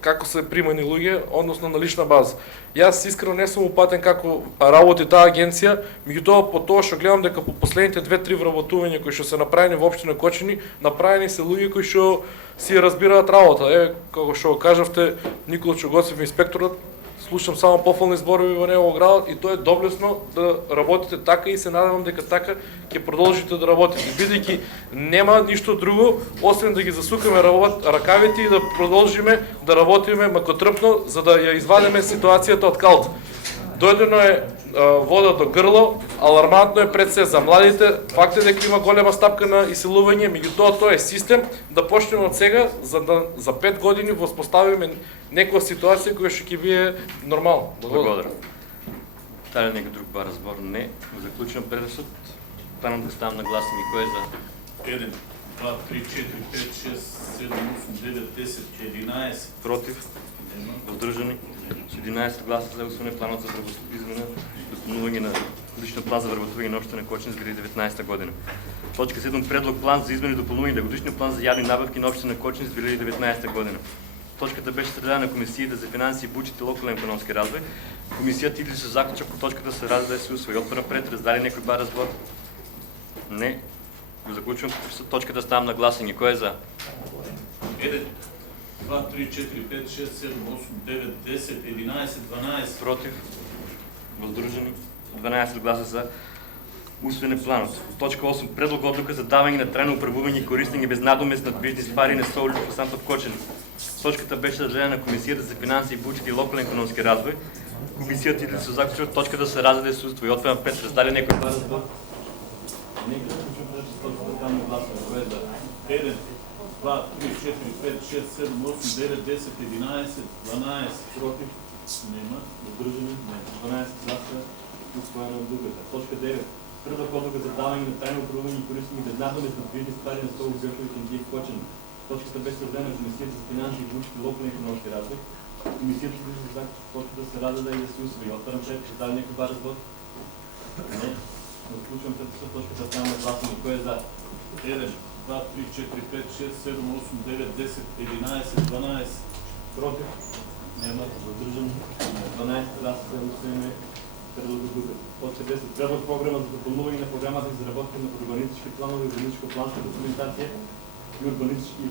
како се примани луѓе, односно на лична база. Јас искрено не сум упатен како работи таа агенција, меѓутоа по тоа што гледам дека по последните 2-3 вработувања кои што се направени во општина Кочани, направени се луѓе кои што си разбираат работа. Еве како што кажавте, Никола Чугоцев инспекторот, слушам само пофални зборови во него градот и тоа е доблесно да работите така и се надевам дека така ќе продолжите да работите, бидејќи нема ништо друго освен да ги засукаме ракавите и да продолжиме да работиме макотрпно за да ја извадиме ситуацијата од калт. Дојдено е вода до грло, алармантно е пред се за младите, факт е дека има голема стапка на иселување, меѓутоа тоа е систем да почнеме од сега за да за 5 години воспоставиме некоја ситуација која што ќе биде нормално. Благодарам. Дали некој друг бар разбор? Не. Заклучувам преносот. Панам да ставам на гласини. Кој е за? 1, 2, 3, 4, 5, 6, 7, 8, 9, 10, 11. Против? Воздржани? С 11 гласа за усвојување планот за измена допълнување на годишниот план за вработување на општина Кочани за 2019 година. Точка 7. Предлог план за измени и допълнување на годишниот план за јавни набавки на општина Кочани за 2019 година. Точката беше средена на Комисијата за финанси, буџет и локален економски развој. Комисијата иде со заклучок по точката се разгледа се усвои. Отворен претрес, дали некој бар разбор? Не. Го заклучувам точката, ставам на гласање. Кој е за? 1, 2, 3, 4, 5, 6, 7, 8, 9, 10, 11, 12. Против? Воздржани? 12 гласа за усвоен планот. Точка 8. Предлог одлука за давање на трајно управување и користење без надомест на бизнис пари на СОУ Сантов Кочани. Точката беше разгледана на Комисијата за финанси, буџет и локален економски развој. Комисијата иде со заклучок точката се разгледа се усвои. Отварам претрес, дали некој бар разбор? Некој заклучок претрес, точката там на гласуване. Кој е за? 1, 2, 3, 4, 5, 6, 7, 8, 9, 10, 11, 12. Против? Нема. Воздржани? Не. 12 гласа усвоена одлуката. Точка 9. Предлог одлука за давање на трајно управување и користење без надомест на бизнис пари на СОУ Сантов Кочани. Точката беше разгледана на Комисијата за финанси, буџет и локален економски развој. Комисијата иде со заклучок точката се разгледа и да се усвои. Отварам претрес, дали некој бар разбор? Не. Заключвам третата точка да стане гласуване. Кой е за? 1, 2, 3, 4, 5, 6, 7, 8, 9, 10, 11, 12. Против? Няма. Въздържан? 12 гласа за гласуване. Точка 10. Предлог програма за допълнуване на програмата за изработка на урбанистични планове, урбанистическо-планска документация и урбанистически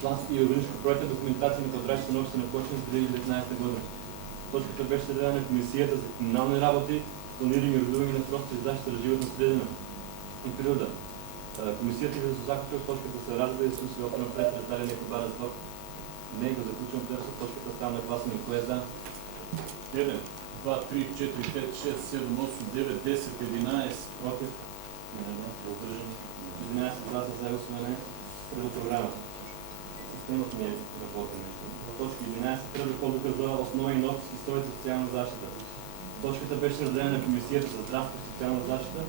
плански и урбанистически проектна документация на квадратчета на община Кочина в 2019 година. Точката беше създадена на Комисията за комунални работи, планиране и развиване на простите за защита на животна среда и природа. Комисията за заключва точката се разгледа и слуша опна пред раздали някой бара сбор. Не го заключвам през точката стана гласуване. Кой е за? 1, 2, 3, 4, 5, 6, 7, 8, 9, 10, 11. Против? Няма. Въздържан? 11 гласа за гласуване. Преди програмата. Системата не е работена. Точка 11. Преди по-доказ за основен опис и стои за социална защита. Точката беше разделена на Комисията за здравство и социална защита.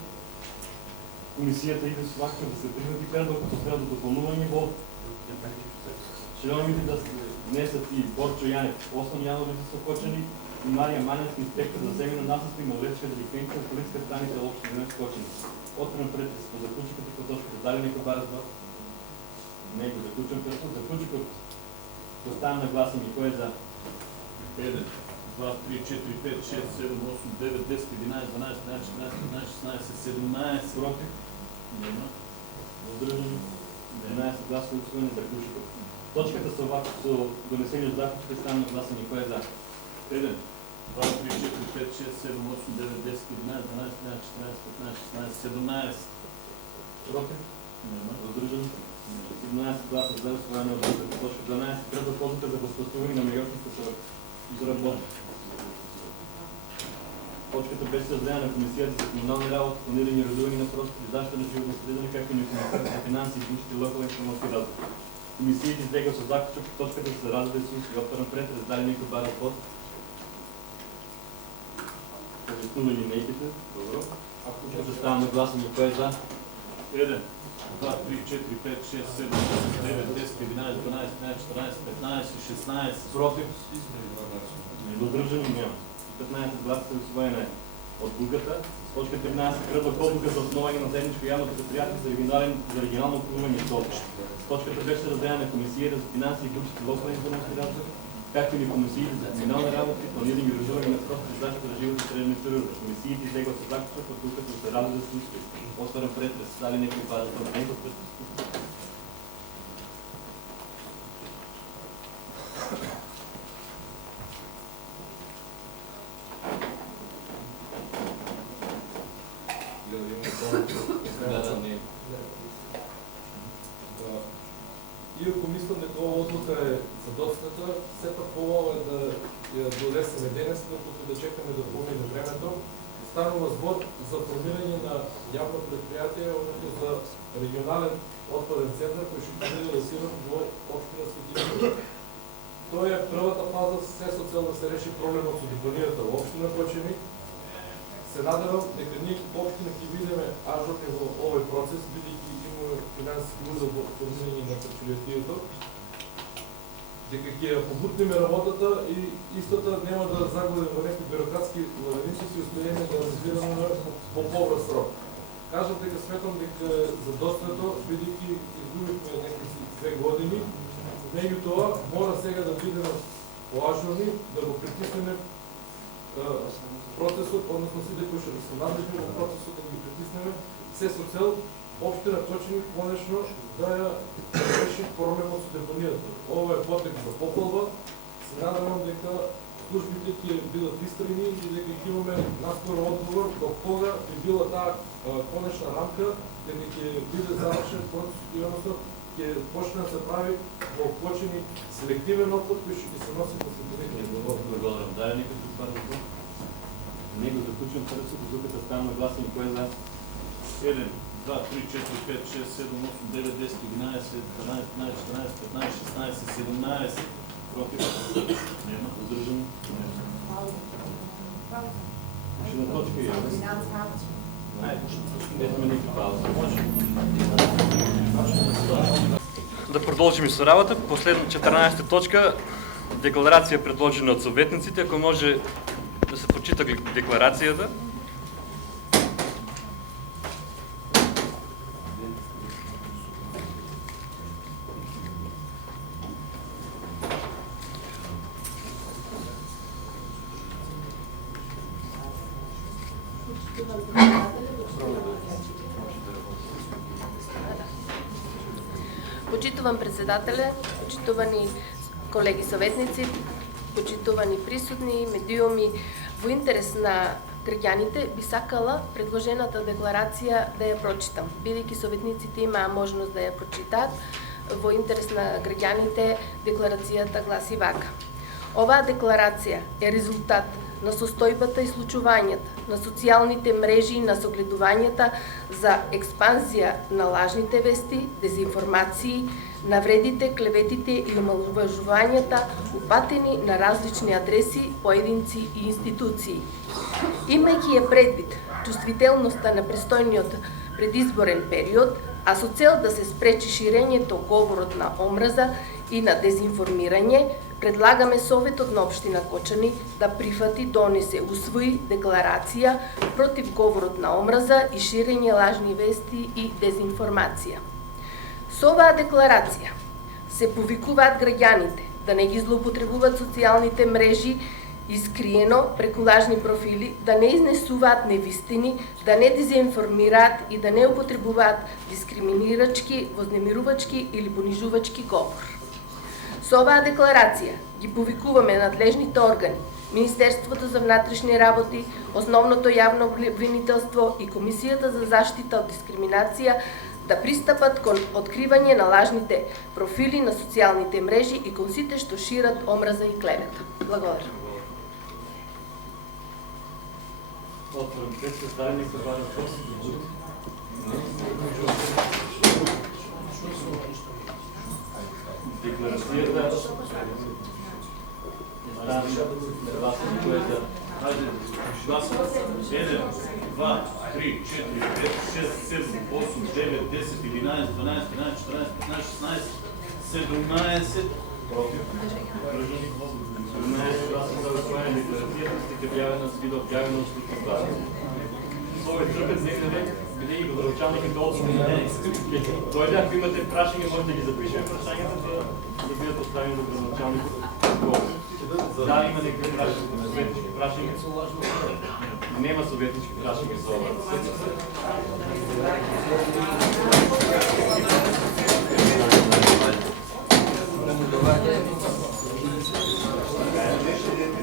Комисията и да се факта да се признати предлог като следва допълнуване ниво. Членовете да се внесат и Борчо Янев, 8 Янове за Сокочани и Мария Маневски, инспектор за семейно наследство и малолетничка деликвенция на полицейска станица община Скочани. Открен предпис по заключката по точката. Дали някой бар разбор? Не го заключвам предпис. Заключката остава на гласами. Кой е за? 1, 2, 3, 4, 5, 6, 7, 8, 9, 10, 11, 12, 13, 14, 15, 16, 17. Против? Няма. Въздържани? 11 гласа гласуване за заключката. Точката са донесени от заключката стана на гласами. Кой е за? 1, 2, 3, 4, 5, 6, 7, 8, 9, 10, 11, 12, 13, 14, 15, 16, 17. Против? Няма. Въздържани? 17 гласа за усвояване от точка 12. Трябва да ползвате за възпрестуване на майорските изработки. Точката беше създадена на Комисията за комунални работи, планиране и развиване на простите за защита на животна среда, както и на Комисията за финанси и случаите локален информация разговор. Комисията излега с заключок, точката се разгледа и оптърен пред, раздали някой бара пост. Повестувани линейките. Добро. Ако ще ставам на гласа ми, кой е за? 1, 2, 3, 4, 5, 6, 7, 8, 9, 10, 11, 12, 13, 14, 15, 16. Против? Въздържани няма. 15 гласа се усвоена от другата. Точка 13. Кръгла подруга за основане на заедничко явно предприятие за регионално плуване и столб. Точката беше разделена на Комисията за финанси и бюджетни локални информации разговор, както и на Комисията за комунални работи, планиране и развиване на простите за защита на животна среда и природа. Комисията излегла с заключок, от тук като се разгледа да случи. Отварям пред да се дали някой база на него пред. Иако мислам дека ова одлука е задоцната, все пак хубаво е да ја донесеме денес, докато да чекаме да помине времето. Станува збор за формирање на јавно предпријатие, односно за регионален отпаден центар кој ќе биде локализиран во општина Свети. Тоа е првата фаза се со цел да се реши проблемот со депонијата во општина Кочани. Се надевам дека ние општина ќе бидеме ажурни во овој процес, бидејќи имаме финансиски удел во формирање на предпријатието, дека ќе ја побутниме работата и истата нема да загубиме во некои бюрократски лавиници и успееме да разбираме во побрз срок. Кажам дека сметам дека за достото, бидејќи изгубивме некои 2 години, меѓутоа мора сега да бидеме поажурни, да го притиснеме процесот, односно сите кои ќе се надлежни во процесот да ги притиснеме, се со цел општина Кочани конечно да ја реши проблемот со депонијата. Ова е потек за попълва. Се надевам дека службите ќе бидат истрени и дека ќе имаме наскоро одговор до кога би била таа конечна рамка, дека ќе биде завршен процес и односно ќе почне да се прави во Кочани селективен отпад кој ќе се носи по световите. Благодарам. Дај некој това разбор. Него заключвам пред докато ставам на гласа и кой е за? 1, 2, 3, 4, 5, 6, 7, 8, 9, 10, 11, 12, 13, 14, 15, 16, 17. Против? Няма. Въздържани? Ще на точка и Да продължим с работа. Последна 14 точка. Декларация предложена от съветниците. Ако може да се почита декларацията. Почитуван председателе, почитувани колеги советници, почитувани присутни, медиуми, во интерес на граѓаните би сакала предложената декларација да ја прочитам, бидејќи советниците имаа можност да ја прочитаат. Во интерес на граѓаните декларацијата гласи вака. Оваа декларација е резултат на состојбата и случувањата на социјалните мрежи и на согледувањата за експанзија на лажните вести, дезинформации, навредите, клеветите и омаловажувањата упатени на различни адреси, поединци и институции. Имајќи ја предвид чувствителноста на престојниот предизборен период, а со цел да се спречи ширењето говорот на омраза и на дезинформирање, предлагаме Советот на општина Кочани да прифати, донесе, усвои декларација против говорот на омраза и ширење лажни вести и дезинформација. Со оваа декларација се повикуваат граѓаните да не ги злоупотребуваат социјалните мрежи искриено преку лажни профили, да не изнесуваат невистини, да не дезинформираат и да не употребуваат дискриминирачки, вознемирувачки или понижувачки говор. Со оваа декларација ги повикуваме надлежните органи, Министерството за внатрешни работи, Основното јавно обвинителство и Комисијата за заштита од дискриминација да пристапат кон откривање на лажните профили на социјалните мрежи и кон сите што шират омраза и клевета. Благодарам. Отворен представник за ваш въпрос. Декларацията кое да кажа гласа 1, 2, 3, 4, 5, 6, 7, 8, 9, 10, 11, 12, 13, 14, 15, 16, 17 против. 17 гласа за усвоение на декларацията, сте обявена с вида обявена от случай гласа. Слове тръпят дневен ред, бидејќи градоначалникот дојде, ако имате прашања, може да ги запишеме прашањата да бидат оставени за градоначалникот. Да, има некои прашања, советнички прашања. Нема советнички прашања за ова седмица.